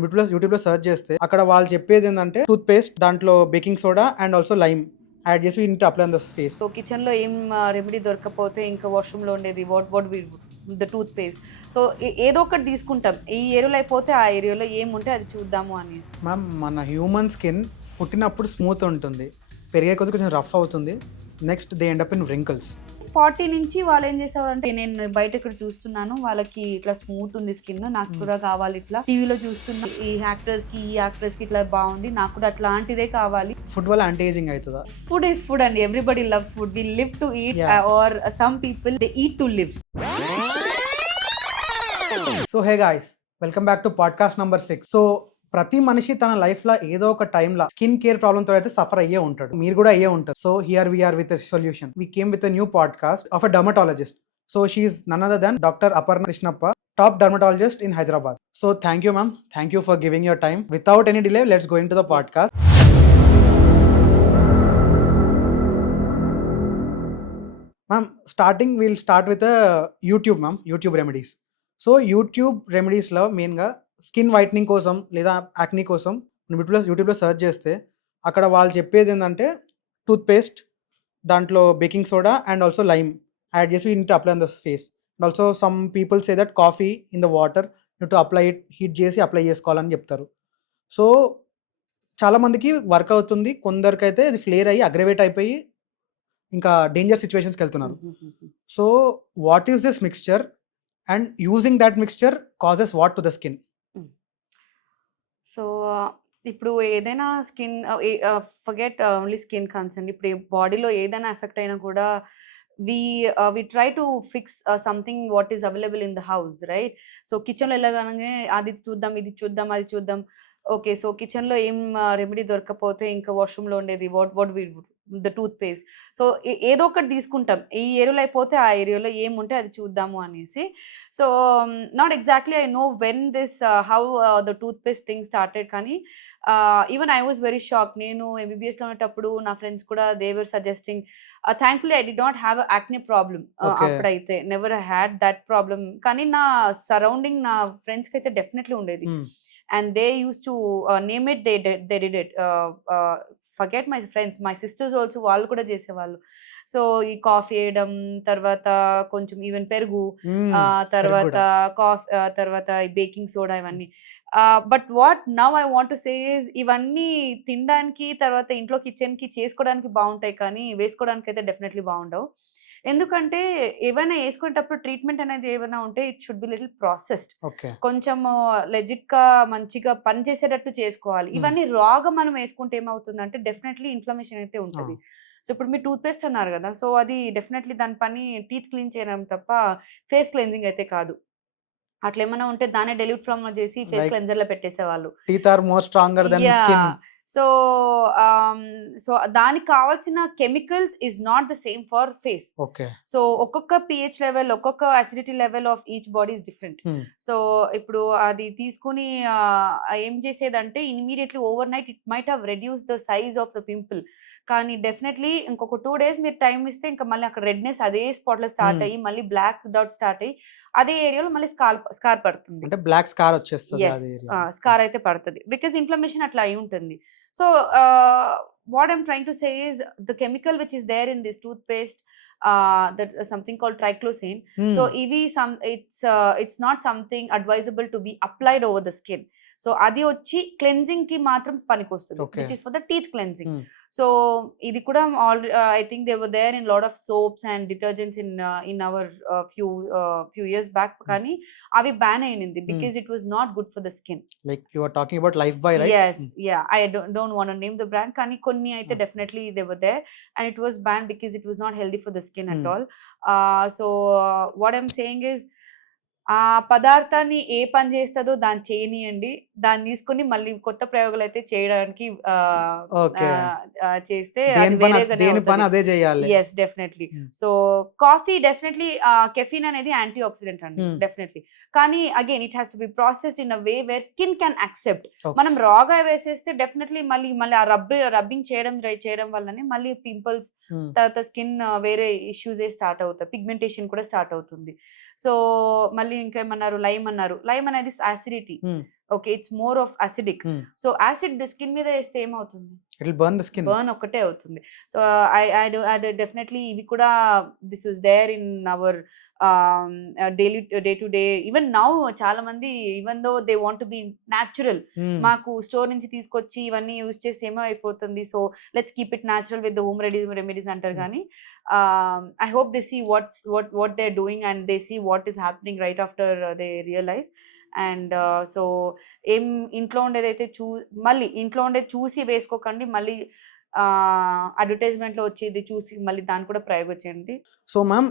యూట్యూబ్లో సెర్చ్ చేస్తే అక్కడ వాళ్ళు చెప్పేది ఏంటంటే టూత్ పేస్ట్, దాంట్లో baking soda and also lime add చేసి ఇంటి apply on the face. So కిచెన్లో ఏం రెమెడీ దొరకకపోతే ఇంకా వాష్రూమ్లో ఉండేది what we the toothpaste. So ఏదో ఒకటి తీసుకుంటాం, ఈ ఏరియాలో అయిపోతే ఆ ఏరియాలో ఏముంటే అది చూద్దాము అని. మ్యామ్, మన హ్యూమన్ స్కిన్ పుట్టినప్పుడు స్మూత్ ఉంటుంది, పెరిగే కొద్ది కొంచెం రఫ్ అవుతుంది, next they end up in wrinkles. 40 నుంచి వాళ్ళు ఏం చేసేవారంటే, నేను బయట ఇక్కడ చూస్తున్నాను వాళ్ళకి ఇట్లా స్మూత్ ఉంది స్కిన్, నాకు కూడా కావాలి, ఇట్లా టీవీలో చూస్తున్నా ఈ యాక్టర్స్ కి ఇట్లా బాగుంది, నాకు కూడా అట్లాంటిదే కావాలి. ఫుడ్ వల్ల యాంటీ ఏజింగ్ అవుతుందా? ఫుడ్ ఇస్ ఫుడ్ అండి, everybody loves food, we live to eat or some people they eat to live. So hey guys, welcome back to podcast number 6. So ప్రతి మనిషి తన లైఫ్లో ఏదో ఒక టైంలో స్కిన్ కేర్ ప్రాబ్లంతో అయితే సఫర్ అయ్యే ఉంటాడు, మీరు కూడా అయ్యే ఉంటారు. So here we are with solution. We came with new podcast of a dermatologist. So she is none other than doctor Aparna Krishnappa, top dermatologist in Hyderabad. So thank you ma'am, thank you for giving your time. Without any delay, let's go into the podcast. Ma'am, starting we'll start with YouTube ma'am, YouTube remedies. So YouTube రెమెడీస్లో మెయిన్గా skin whitening కోసం లేదా యాక్నీ కోసం యూట్యూబ్లో సెర్చ్ చేస్తే అక్కడ వాళ్ళు చెప్పేది ఏంటంటే టూత్ పేస్ట్, దాంట్లో baking soda and also lime add చేసి ఇంటి apply on the face. And also some people say that coffee in the water to apply it, heat చేసి అప్లై చేసుకోవాలని చెప్తారు. సో చాలామందికి వర్క్ అవుతుంది, కొందరికైతే ఇది ఫ్లేర్ అయ్యి అగ్రవేట్ అయిపోయి ఇంకా డేంజర్ సిచ్యువేషన్స్కి వెళ్తున్నారు. So what is this mixture and using that mixture causes what to the skin? So ఇప్పుడు ఏదైనా skin forget only skin concern, ఇప్పుడు బాడీలో ఏదైనా ఎఫెక్ట్ అయినా కూడా we try to fix something what is available in the house, right? So కిచెన్లో వెళ్ళగానే అది చూద్దాం, ఇది చూద్దాం, అది చూద్దాం. ఓకే, సో కిచెన్లో ఏం రెమెడీ దొరకకపోతే ఇంకా వాష్రూమ్లో ఉండేది what we the toothpaste. So ఏదో ఒకటి తీసుకుంటాం, ఈ ఏరియాలో అయిపోతే ఆ ఏరియాలో ఏముంటే అది చూద్దాము అనేసి. So not exactly I know when this how the toothpaste thing started, కానీ even I was very shock. నేను ఎంబీబీఎస్లో ఉండేటప్పుడు నా ఫ్రెండ్స్ కూడా they were suggesting. Thankfully I did not have acne problem Okay. అప్పుడైతే, నెవర్ హ్యాడ్ దట్ ప్రాబ్లమ్. కానీ నా సరౌండింగ్ నా ఫ్రెండ్స్కి అయితే డెఫినెట్లీ ఉండేది. And they used to name it, they did it. Forget my friends, my sisters also, వాళ్ళు కూడా చేసేవాళ్ళు. సో ఈ కాఫీ వేయడం, తర్వాత కొంచెం ఈవెన్ పెరుగు, తర్వాత తర్వాత ఈ బేకింగ్ సోడా, ఇవన్నీ. But what now I want to say is, ఇవన్నీ తినడానికి తర్వాత ఇంట్లో కిచెన్కి చేసుకోవడానికి బాగుంటాయి, కానీ వేసుకోవడానికి అయితే డెఫినెట్లీ బాగుండవు. ఎందుకంటే ఏవైనా వేసుకునేటప్పుడు ట్రీట్మెంట్ అనేది ఏమైనా ఉంటే it should be little processed, కొంచెం లెజిట్ గా మంచిగా పని చేసేటట్టు చేసుకోవాలి. ఇవన్నీ రాగా మనం వేసుకుంటే ఏమవుతుందంటే డెఫినెట్లీ ఇన్ఫ్లమేషన్ అయితే ఉంటుంది. సో ఇప్పుడు మీరు టూత్ పేస్ట్ అన్నారు కదా, సో అది డెఫినెట్లీ దాని పని టీత్ క్లీన్ చేయడం తప్ప ఫేస్ క్లెన్జింగ్ అయితే కాదు. అట్లా ఏమైనా ఉంటే దాన్ని డెలిట్ ఫ్రమ్ చేసి ఫేస్ క్లెన్జర్ లో పెట్టేసేవాళ్ళు. Teeth are more stronger than skin. So so దానికి కావాల్సిన chemicals is not the same for face. Okay. So ఒక్కొక్క పిహెచ్ లెవెల్, ఒక్కొక్క acidity level of each body is different. So ఇప్పుడు అది తీసుకుని ఏం చేసేదంటే immediately overnight it might have reduce the size of the pimple, కానీ definitely ఇంకొక 2 days మీరు టైం ఇస్తే ఇంకా మళ్ళీ అక్కడ రెడ్నెస్ అదే స్పాట్ లో స్టార్ట్ అయ్యి మళ్ళీ బ్లాక్ డాట్ స్టార్ట్ అయ్యి అదే ఏరియాలో మళ్ళీ స్కార్ పడుతుంది. అంటే బ్లాక్ స్కార్ వచ్చేస్తుంది, స్కార్ అయితే పడుతుంది, బికాజ్ ఇన్ఫ్లమేషన్ అట్లా అయి ఉంటుంది. So what I'm trying to say is the chemical which is there in this toothpaste, that something called triclosan. So it's not something advisable to be applied over the skin. So adi వచ్చి క్లెన్జింగ్ కి మాత్రం పనికొస్తుంది, which is for the teeth cleansing. So ఇది కూడా I think they were there in lot of soaps and detergents in our few years back, కానీ అవి బ్యాన్ అయ్యింది because it was not good for the skin. Like you are talking about Lifebuoy, right? Yes, yeah, I don't want to name the brand, కానీ కొన్ని అయితే definitely they were there and it was banned because it was not healthy for the skin at all. So what I'm saying is, ఆ పదార్థాన్ని ఏ పని చేస్తుందో దాన్ని చేయనియండి, దాన్ని తీసుకొని మళ్ళీ కొత్త ప్రయోగాలు అయితే చేయడానికి చేస్తే yes definitely. So coffee definitely caffeine అనేది యాంటీ ఆక్సిడెంట్ అండి, డెఫినెట్లీ. కానీ again it has to be processed in a way where skin can accept. మనం రాగా వేసేస్తే డెఫినెట్లీ మళ్ళీ ఆ రబ్బింగ్ చేయడం వల్లనే మళ్ళీ పింపుల్స్, తర్వాత స్కిన్ వేరే ఇష్యూస్ స్టార్ట్ అవుతాయి, పిగ్మెంటేషన్ కూడా స్టార్ట్ అవుతుంది. సో మళ్ళీ ఇంకేమన్నారు, లైమ్ అన్నారు. లైమ్ అనేది acidity. Okay, it's more of acidic. So acid skin మీద వేస్తే ఏమవుతుంది? It will burn the skin. Burn ఒక్కటే అవుతుంది. సో ఐ డెఫినెట్లీ ఇవి కూడా this was there in our daily day to day. Even now చాలా మంది even though they want to be natural, మాకు స్టోర్ నుంచి తీసుకొచ్చి ఇవన్నీ యూజ్ చేస్తే ఏమో అయిపోతుంది, so let's keep it natural with the home remedies అంటారు. కానీ I hope they see what they're doing and they see what is happening right after they realize. And so ఏం ఇంట్లో ఉండేదైతే మళ్ళీ ఇంట్లో ఉండేది చూసి వేసుకోకండి, మళ్ళీ అడ్వర్టైజ్మెంట్లో వచ్చేది చూసి మళ్ళీ దాన్ని కూడా ప్రయోగం చేయండి. So ma'am,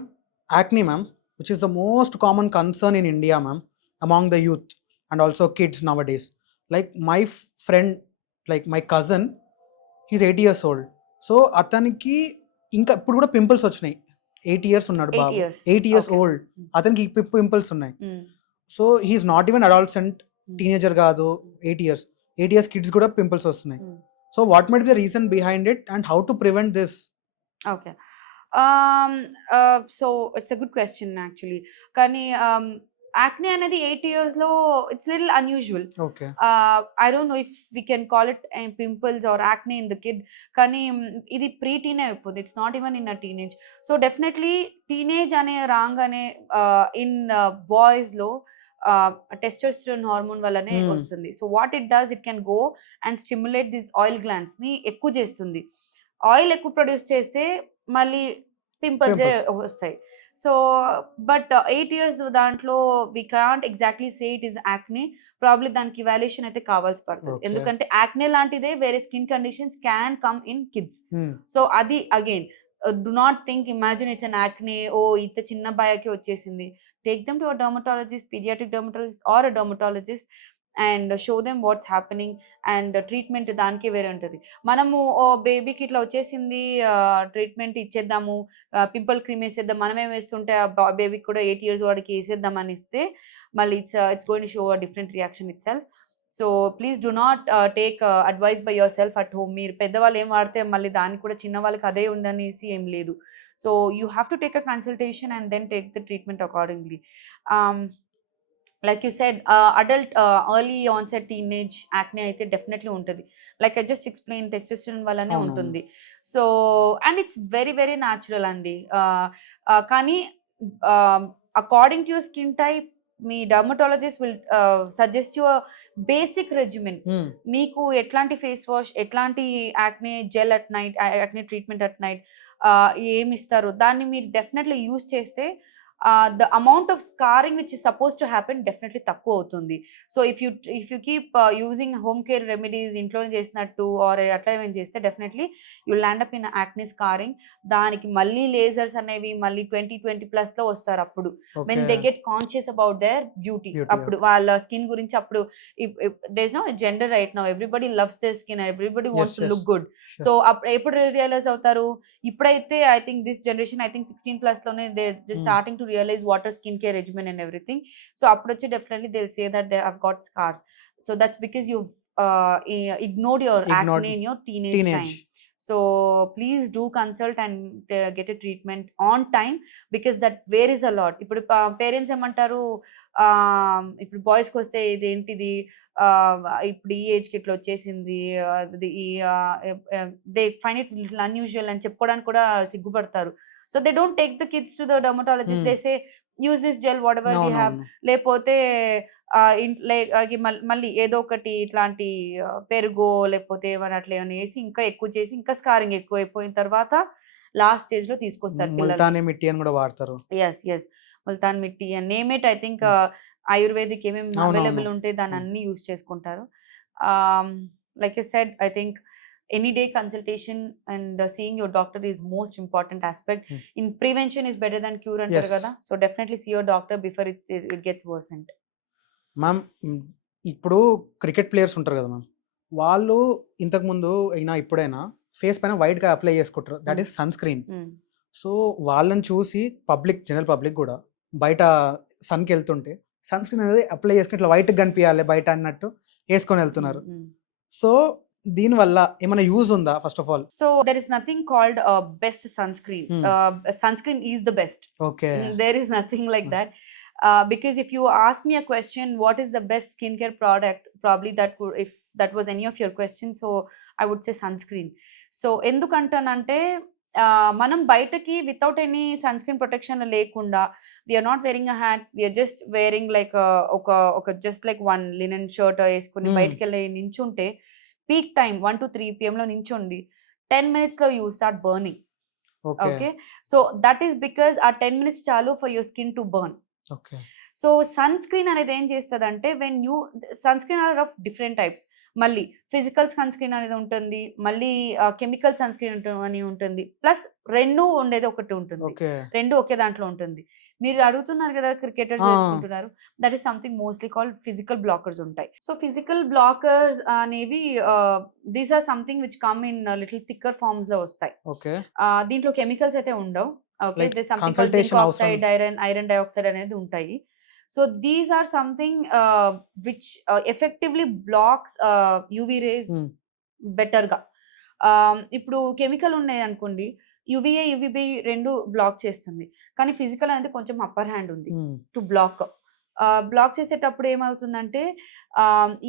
acne ma'am, which is the most common concern in India ma'am, among the youth and also kids nowadays. Like my friend, like my cousin, he's 8 years old. So అతనికి ఇంకా ఇప్పుడు కూడా పింపుల్స్ వచ్చినాయి. 8 years ఉన్నాడు బాబు, 8 years old, అతనికి pimples ఉన్నాయి. So he's not even adolescent, teenager కాదు, 8 years కిడ్స్ కూడా పింపుల్స్ వస్తున్నాయి. So what might be the reason behind it and how to prevent this? Okay, so it's a good question actually. కానీ acne అనేది 8 years లో it's little unusual. Okay, I don't know if we can call it pimples or acne in the kid. కానీ ఇది ప్రీ టీనే అయిపోతుంది, it's not even in a teenage. So definitely teenage అనే రాగానే ఇన్ బాయ్స్లో టెస్టోస్టెరాన్ హార్మోన్ వల్లనే వస్తుంది. So what it does, it can go and stimulate this oil glands ని ఎక్కువ చేస్తుంది. ఆయిల్ ఎక్కువ ప్రొడ్యూస్ చేస్తే మళ్ళీ పింపుల్స్ వస్తాయి. సో బట్ 8 years దాంట్లో we can't exactly say it is acne. Probably దానికి ఇవాల్యుయేషన్ అయితే కావాల్సి పడుతుంది, ఎందుకంటే యాక్నే లాంటిదే వేరే skin conditions can come in kids. So అది again do not think, imagine it's an acne, oh ఇంత చిన్న బాయకి వచ్చేసింది. Take them to a dermatologist, pediatric dermatologist or a dermatologist and show them what's happening and treatment దానికి వేరే ఉంటుంది. మనము ఓ బేబీకి ఇట్లా వచ్చేసింది ట్రీట్మెంట్ ఇచ్చేద్దాము, పింపుల్ క్రీమ్ వేసేద్దాం, మనమే వేస్తుంటే బేబీకి కూడా 8 years వాడికి వేసేద్దామని ఇస్తే మళ్ళీ it's going to show a different reaction it self. So please do not take advice by your self at home. మీరు పెద్దవాళ్ళు ఏం వాడితే మళ్ళీ దానికి కూడా చిన్న వాళ్ళకి అదే ఉందనేసి ఏం లేదు. So you have to take a consultation and then take the treatment accordingly. Like you said adult early onset teenage acne అయితే డెఫినెట్లీ ఉంటుంది. Like I just explain, testosterone వల్లనే ఉంటుంది. So and it's very very natural అండి. కానీ according to your skin type మీ dermatologist will suggest you basic regimen. మీకు ఎట్లాంటి face wash, ఎట్లాంటి acne gel at night, acne treatment at night ఏమి ఇస్తారు, దాన్ని మీరు డెఫినెట్లీ యూజ్ చేస్తే the amount of scarring which is supposed to happen definitely తక్కువ అవుతుంది. So if you keep using home care remedies ఇంట్లో చేసినట్టు ఆర్ అట్లా ఏమైనా చేస్తే definitely you land up in acne scarring. దానికి మళ్ళీ లేజర్స్ అనేవి మళ్ళీ 20+ లో వస్తారు అప్పుడు, when they get conscious about their beauty. అప్పుడు వాళ్ళ స్కిన్ గురించి అప్పుడు there is no gender right now, everybody loves their skin and everybody wants to look good. So ఎప్పుడు రియలైజ్ అవుతారు? ఇప్పుడైతే I think this generation I think 16+ లోనే they just starting to realize what is skincare regimen and everything. So approach definitely they'll say that they have got scars. So that's because you ignored your acne in your teenage time. So please do consult and get a treatment on time because that varies a lot. ఇప్పుడు పేరెంట్స్ ఏమంటారు, ఇప్పుడు బాయ్స్కి వస్తే ఇదేంటిది ఇప్పుడు ఈ ఏజ్కి ఇట్లా వచ్చేసింది, they find it little unusual అని చెప్పుకోవడానికి కూడా సిగ్గుపడతారు. So they don't take the kids to the dermatologist. They say use this gel whatever we have. లేకపోతే మళ్ళీ ఏదో ఒకటి ఇట్లాంటి పెరుగో లేకపోతే ఏమైనా అట్లా ఏమైనా వేసి ఇంకా ఎక్కువ చేసి ఇంకా స్కారింగ్ ఎక్కువ అయిపోయిన తర్వాత లాస్ట్ స్టేజ్ లో తీసుకొస్తారు. ముల్తానీ మిట్టి అని కూడా వాడతారు. Yes Multan mitti and name it. I think ayurvedic ఏమేమి అవైలబుల్ ఉంటే దాన్ని అన్ని యూజ్ చేసుకుంటారు. Like you said, I think any day consultation and seeing your doctor is most important aspect. In prevention is better than cure antaru kada. So definitely see your doctor before it gets worsened. Ma'am, ఇప్పుడు cricket players ఉంటారు కదా మ్యామ్, వాళ్ళు ఇంతకు ముందు అయినా ఇప్పుడైనా ఫేస్ పైన వైట్ గా అప్లై చేసుకుంటారు, that is sunscreen. So వాళ్ళని చూసి జనరల్ పబ్లిక్ కూడా బయట సన్కి వెళ్తుంటే సన్ స్క్రీన్ అనేది అప్లై చేసుకుని ఇట్లా వైట్ కనిపించాలి బయట అన్నట్టు వేసుకొని వెళ్తున్నారు. సో దీని వల్ల ఏమైనా యూజ్ ఉందా? First of all, so there is nothing called best sunscreen. Sunscreen is the best. Okay, there is nothing like that. Because if you ask me a question, what is the best skincare product, probably that could, if that was any of your questions, so I would say sunscreen. So ఎందుకంటానంటే మనం బయటకి without any sunscreen protection లేకుండా, we are not wearing a hat, we are just wearing like ఒక just like one linen shirt వేసుకుని బయటకు వెళ్ళి నించుంటే, peak time 1 to 3 PM నించోండి, 10 minutes you start burning. Okay. Okay. So that is because ఆ 10 minutes చాలు for your skin to burn. Okay. So sunscreen అనేది ఏం చేస్తదంటే, sunscreen are of different types. మళ్ళీ ఫిజికల్ సన్ స్క్రీన్ అనేది ఉంటుంది. మళ్ళీ కెమికల్ సన్ స్క్రీన్ అని ఉంటుంది. ప్లస్ 2 ఉండేది ఒకటి ఉంటుంది. ఓకే. 2 ఒకే దాంట్లో ఉంటుంది. మీరు అడుగుతున్నారు కదా, క్రికెటర్స్ వేసుకుంటున్నారు. That is something mostly called physical blockers ఉంటాయి. సో ఫిజికల్ బ్లాకర్స్ అనేవి these are something which come in little thicker forms లో వస్తాయి. ఓకే. దీంట్లో కెమికల్స్ అయితే ఉండవు. Okay. Like they something called zinc consultation అవసరం. ఆక్సైడ్, ఐరన్ డయాక్సైడ్ అనేది ఉంటాయి. So these are something which effectively blocks UV rays బెటర్‌గా. ఇప్పుడు కెమికల్ ఉన్నాయి అనుకోండి, యూవీఏ, యూవీబీ 2 బ్లాక్ చేస్తుంది. కానీ ఫిజికల్ అనేది కొంచెం అప్పర్ హ్యాండ్ ఉంది టు బ్లాక్. బ్లాక్ చేసేటప్పుడు ఏమవుతుందంటే,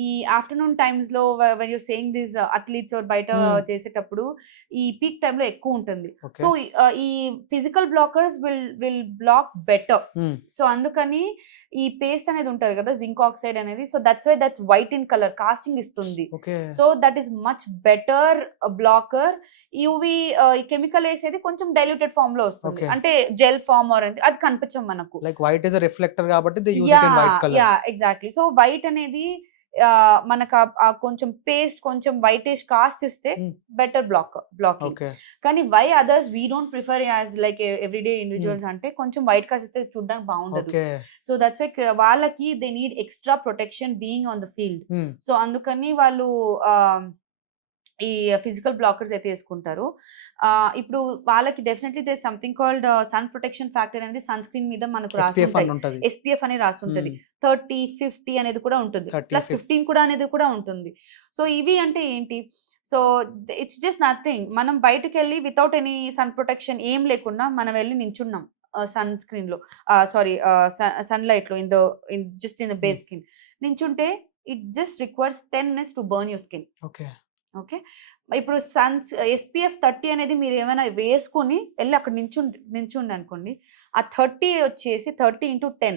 ఈ ఆఫ్టర్‌నూన్ టైమ్స్‌లో when you're saying this athletes are బయట చేసేటప్పుడు ఈ పీక్ టైమ్‌లో ఎక్కువ ఉంటుంది. సో ఈ physical blockers will block better. So అందుకని ఈ పేస్ట్ అనేది ఉంటది కదా, జింక్ ఆక్సైడ్ అనేది. So that's why that's white in colour, casting ఇస్తుంది. So that is much better blocker. UV chemical వేసేది కొంచెం డైల్యూటెడ్ ఫార్మ్ లో వస్తుంది, అంటే జెల్ ఫార్మ్ ఆర్ అది కనిపించం మనకు. Like white is a reflector కాబట్టి they use it in white colour. Yeah exactly. So white అనేది మనకు కొంచెం పేస్ట్ కొంచెం వైటిష్ కాస్ట్ ఇస్తే బెటర్ బ్లాకింగ్. కానీ why others we don't prefer as like everyday individuals అంటే కొంచెం వైట్ కాస్ట్ ఇస్తే చూడడానికి బాగుండదు. సో దట్స్ వై వాళ్ళకి they need extra protection being on the field. So అందుకని వాళ్ళు ఈ ఫిజికల్ బ్లాకర్స్ అయితే వేసుకుంటారు. ఇప్పుడు వాళ్ళకి definitely they something called sun protection factor అనేది సన్ స్క్రీన్ మీద మనకు రాసి ఉంటుంది. SPF అని రాసి ఉంటుంది. 30, 50 అనేది కూడా ఉంటుంది. ప్లస్ 15 కూడా అనేది కూడా ఉంటుంది. సో ఇవి అంటే ఏంటి? So it's just nothing. మనం బయటకు వెళ్ళి వితౌట్ ఎనీ సన్ ప్రొటెక్షన్ ఏం లేకుండా మనం వెళ్ళి నించున్నాం సన్ స్క్రీన్ లో, సారీ సన్ లైట్ లో, just in the bare skin నించుంటే, it just requires 10 minutes to burn your skin. Okay. ఇప్పుడు SPF 30 అనేది మీరు ఏమైనా వేసుకొని వెళ్ళి అక్కడ నించుండి అనుకోండి, ఆ 30 వచ్చేసి 30 into 10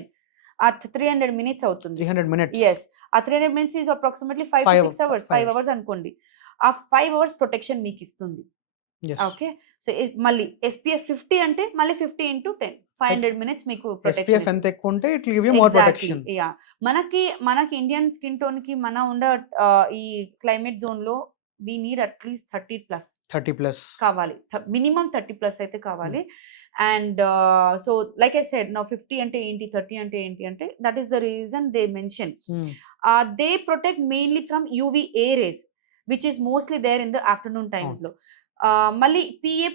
300 minutes అవుతుంది. 300 minutes. ఎస్. ఆ 300 minutes ఈజ్ అప్రాక్సిమేట్లీ 5 to 6 hours. 5 hours అనుకోండి. ఆ 5 hours ప్రొటెక్షన్ మీకు ఇస్తుంది. ఓకే. సో మళ్ళీ SPF 50 అంటే మళ్ళీ 50 into 10 500 minutes మీకు ప్రొటెక్షన్. SPF ఎంత ఎక్కువ ఉంటే it will give you more protection. Yeah. మనకి ఇండియన్ స్కిన్ టోన్ కి మన ఉండే ఈ క్లైమేట్ జోన్ లో we need at least 30 plus కావాలి. మినిమం 30+ అయితే కావాలి. And so like I said now 50 అంటే ఏంటి, 30 అంటే ఏంటి అంటే, that is the reason they mention. They protect mainly from UVA rays which is mostly there in the afternoon times లో. మళ్ళీ PA++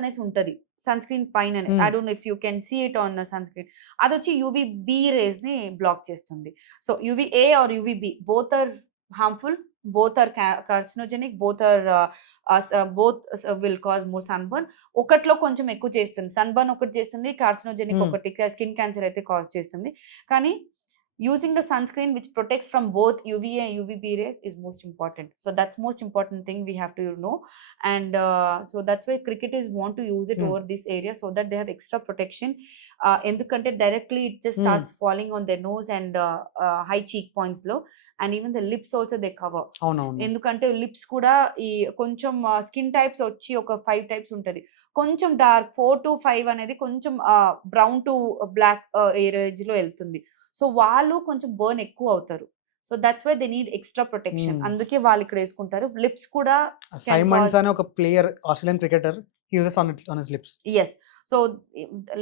అనేసి ఉంటది సన్ స్క్రీన్ పైన. I don't know if you can see it on sunscreen. అది వచ్చి UVB rays ని block చేస్తుంది. So UVA or UVB both are harmful, both are carcinogenic, both will cause more sunburn. ఒకట్లో కొంచెం ఎక్కువ చేస్తుంది, సన్బర్న్ ఒకటి చేస్తుంది, కార్సినోజెనిక్ ఒకటి, స్కిన్ క్యాన్సర్ అయితే కాజ్ చేస్తుంది. కానీ using the sunscreen which protects from both UVA and UVB rays is most important. So that's most important thing we have to know. And so that's why cricketers want to use it over this area so that they have extra protection. Endukante directly it just starts falling on their nose and high cheek points low, and even the lips also they cover. Endukante lips kuda ee koncham skin types వచ్చి ఒక 5 types ఉంటది. కొంచెం డార్క్ 4 to 5 అనేది కొంచెం brown to black ఏరేజ్ లో వెళ్తుంది. సో వాళ్ళు కొంచెం బర్న్ ఎక్కువ అవుతారు. So that's why they need extra protection. అందుకే వాళ్ళు ఇక్కడ వేసుకుంటారు. లిప్స్ కూడా సైమన్స్ అనే ఒక player, Australian cricketer, he uses on his lips. yes. So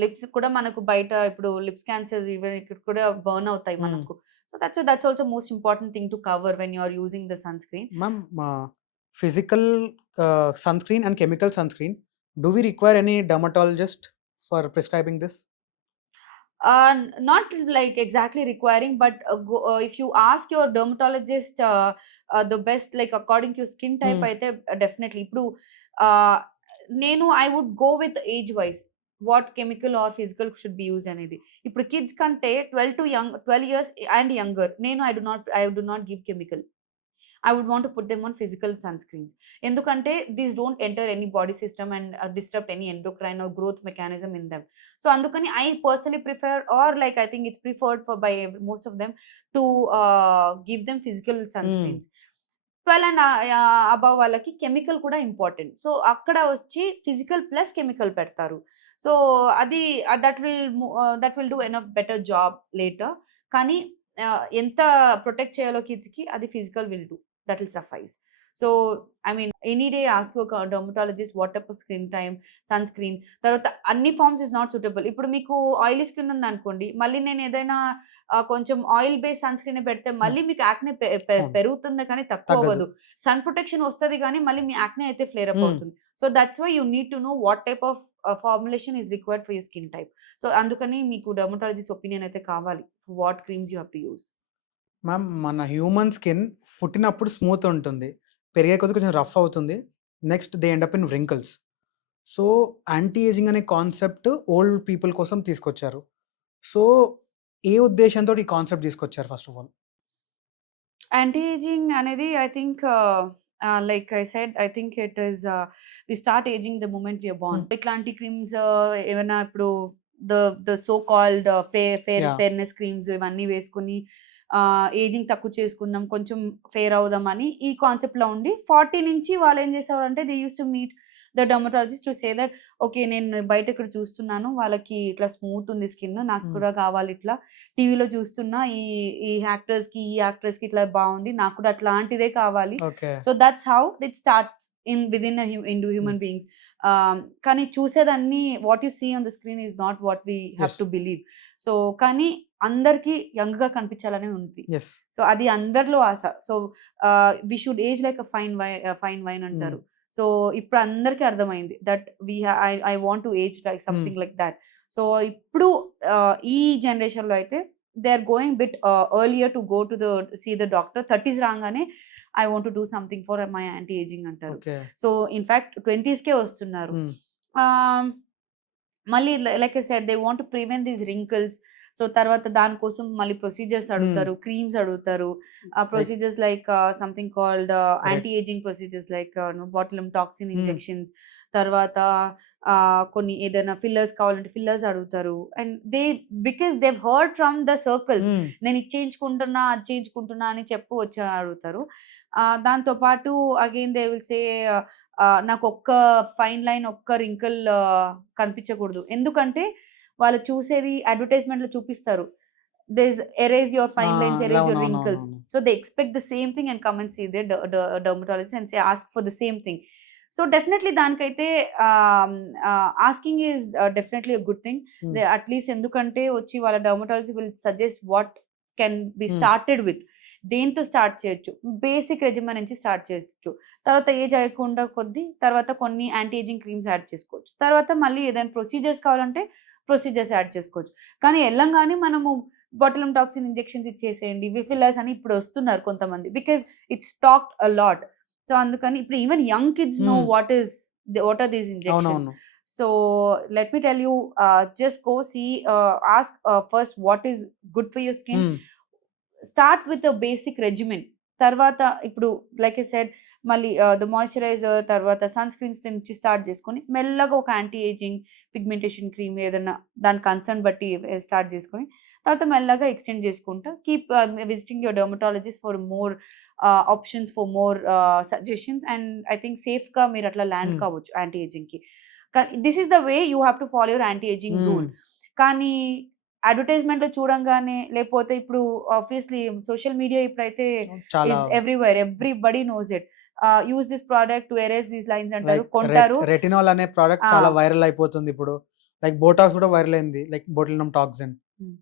lips కూడా మనకు బయట ఇప్పుడు లిప్స్ క్యాన్సర్ ఈవెన్ ఇక్కడ కూడా బర్న్ అవుతాయి మనకు. So that's also most important thing to cover when you are using the sunscreen. Ma'am, physical sunscreen and chemical sunscreen, do we require any dermatologist for prescribing this? Not like exactly requiring, but if you ask your dermatologist the best like according to your skin type అయితే definitely. ఇప్పుడు నేను I would go with age wise. What chemical or physical should be used అనేది. ఇప్పుడు కిడ్స్ కంటే 12 years and younger నేను I do not give chemical. I would want to put them on physical sunscreens. ఎందుకంటే these don't enter any body system and disrupt any endocrine or growth mechanism in them. So అందుకని I personally prefer, or like I think it's preferred for by most of them to give them physical sunscreens. 12 and above వాళ్ళకి chemical కూడా important. So అక్కడ వచ్చి physical plus chemical పెడతారు. So అది that will do enough better job later. కానీ ఎంత protect చేయాలో కిడ్స్‌కి అది physical will do. That will suffice. So I mean any day ask ఒక dermatologist what type of screen time, sunscreen, తర్వాత అన్ని ఫార్మ్స్ ఇస్ నాట్ సూటబుల్. ఇప్పుడు మీకు ఆయిలీ స్కిన్ ఉందనుకోండి, మళ్ళీ నేను ఏదైనా కొంచెం ఆయిల్ బేస్డ్ సన్ స్క్రీన్ పెడితే మళ్ళీ మీకు యాక్నే అవును. పెరుగుతుంది కానీ తక్కువ తగ్గదు. అవ్వదు. సన్ ప్రొటెక్షన్ వస్తది కానీ మళ్ళీ మీ యాక్నే అయితే ఫ్లేర్ అప్ అవుతుంది. So that's why you need to know what type of formulation is required for your skin type. So అందుకని మీకు డెర్మటాలజిస్ట్ ఒపీనియన్ అయితే కావాలి. What creams you have to use. Ma'am మన హ్యూమన్ స్కిన్ పుట్టినప్పుడు smooth ఉంటుంది. పెరిగే కొద్దీ కొంచెం రఫ్ అవుతుంది. Next they end up in wrinkles. So anti aging అనే కాన్సెప్ట్ ఓల్డ్ పీపుల్ కోసం తీసుకొచ్చారు. సో ఏ ఉద్దేశంతో ఈ కాన్సెప్ట్ తీసుకొచ్చారు first of all? Anti aging అనేది I think like I said I think it is we start aging the moment we are born. ఇట్లాంటి creams ఏమైనా ఇప్పుడు the the so called yah! Fairness creams ఇవన్నీ వేసుకొని ఏజింగ్ తక్కువ చేసుకుందాం, కొంచెం ఫెయిర్ అవుదామని ఈ కాన్సెప్ట్‌లో ఉండి 40 నుంచి వాళ్ళు ఏం చేసేవారంటే they used to meet the dermatologist to say that okay నేను బయట ఇక్కడ చూస్తున్నాను వాళ్ళకి ఇట్లా స్మూత్ ఉంది స్కిన్ నాకు హ్మ్. కూడా కావాలి ఇట్లా. టీవీలో చూస్తున్నా ఈ ఈ యాక్టర్స్‌కి ఇట్లా బావుంది. నాకు కూడా అట్లాంటిదే కావాలి. Okay. So that's how it starts within in hmm. Human beings. కానీ చూసేదన్నీ what you see on the screen is not what we have yes. To believe. So కానీ అందరికి యంగ్‌గా కనిపించాలనే ఉంది. యెస్. సో అది అందరిలో ఆశ. So we should age like fine wine hmm. అంటారు. సో ఇప్పుడు అందరికీ అర్థమైంది that I want to age like hmm. Something like that. So ఇప్పుడు ఈ జనరేషన్‌లో అయితే they are going bit earlier to go to see the doctor. 30s రాంగానే I want to do something for my anti aging అంటారు. Okay. So in fact 20స్‌కే వస్తున్నారు. Hmm. Ah, మళ్ళీ like I said they want to prevent these wrinkles. So తర్వాత దానికోసం మళ్ళీ procedures hmm. అడుగుతారు. Creams అడుగుతారు. Like procedures like something called ret anti aging procedures like botulinum toxin hmm. Injections. తర్వాత కొన్ని ఏదైనా ఫిల్లర్స్ కావాలంటే ఫిల్లర్స్ అడుగుతారు. And because they have heard from the circles. హ్మ్. నేను ఇది చేయించుకుంటున్నా, అది చేయించుకుంటున్నా అని చెప్పి వచ్చి అడుగుతారు. దాంతో పాటు అగైన్ దే విల్ సే నాకు ఒక్క ఫైన్ లైన్, ఒక్క రింకిల్ కనిపించకూడదు. ఎందుకంటే వాళ్ళు చూసేది అడ్వర్టైజ్‌మెంట్‌లో చూపిస్తారు. Erase your ah! Fine lines, erase your wrinkles. అవునవునవునవును. So they expect the same thing and come and see the dermatologist and ask for the same thing. So definitely దానికైతే asking is definitely a good thing. Hmm. At least ఎందుకంటే వచ్చి వాళ్ళ dermatologist will suggest what can be hmm. Started with. దేనితో start చేయొచ్చు. Basic regimen నుంచి start చేయొచ్చు. తర్వాత ఏజ్ అయ్యకుండా కొద్దీ తర్వాత కొన్ని యాంటీ ఏజింగ్ క్రీమ్స్ యాడ్ చేసుకోవచ్చు. తర్వాత మళ్ళీ ఏదైనా ప్రొసీజర్స్ కావాలంటే ప్రొసీజర్స్ యాడ్ చేసుకోవచ్చు. కానీ ఎళ్ళంగానే మనము బొటులినం టాక్సిన్ ఇంజెక్షన్స్ ఇచ్చేసేయండి. ఫిల్లర్స్ అని ఇప్పుడు వస్తున్నారు కొంతమంది. Because it's talked a lot. So అందుకని ఇప్పుడు even young kids know hmm. What are these injections. అవునవును. So let me tell you just go see ask first what is good for your skin. Hmm. Start with a basic regimen. తర్వాత ఇప్పుడు like I said మళ్ళీ the moisturizer తర్వాత sunscreens నుంచి start చేసుకొని మెల్లగా ఒక anti ageing pigmentation cream ఏదన్నా దాని కన్సర్న్ బట్టి స్టార్ట్ చేసుకొని తర్వాత మెల్లగా ఎక్స్టెండ్ చేసుకుంటా keep visiting your dermatologist for more options, for more suggestions. And I think సేఫ్‌గా మీరు అట్లా ల్యాండ్ హ్మ్. కావచ్చు యాంటీ ఏజింగ్‌కి. కానీ this is the way you have to follow your anti ageing rule. హ్మ్. కానీ అడ్వర్టైజ్‌మెంట్‌లో చూడంగానే లేపోతే ఇప్పుడు ఆబ్వియస్‌లీ సోషల్ మీడియా ఇప్పుడైతే చాలా is everywhere. Everybody knows it. Use this product to erase these lines అంటారు. లైక్ కొంటారు. రెటినాల్ అనే ప్రొడక్ట్ ఆ! చాలా వైరల్ అయిపోతుంది ఇప్పుడు. లైక్ బోటాక్స్ కూడా వైరల్ అయింది. Like botulinum toxin. Hmm.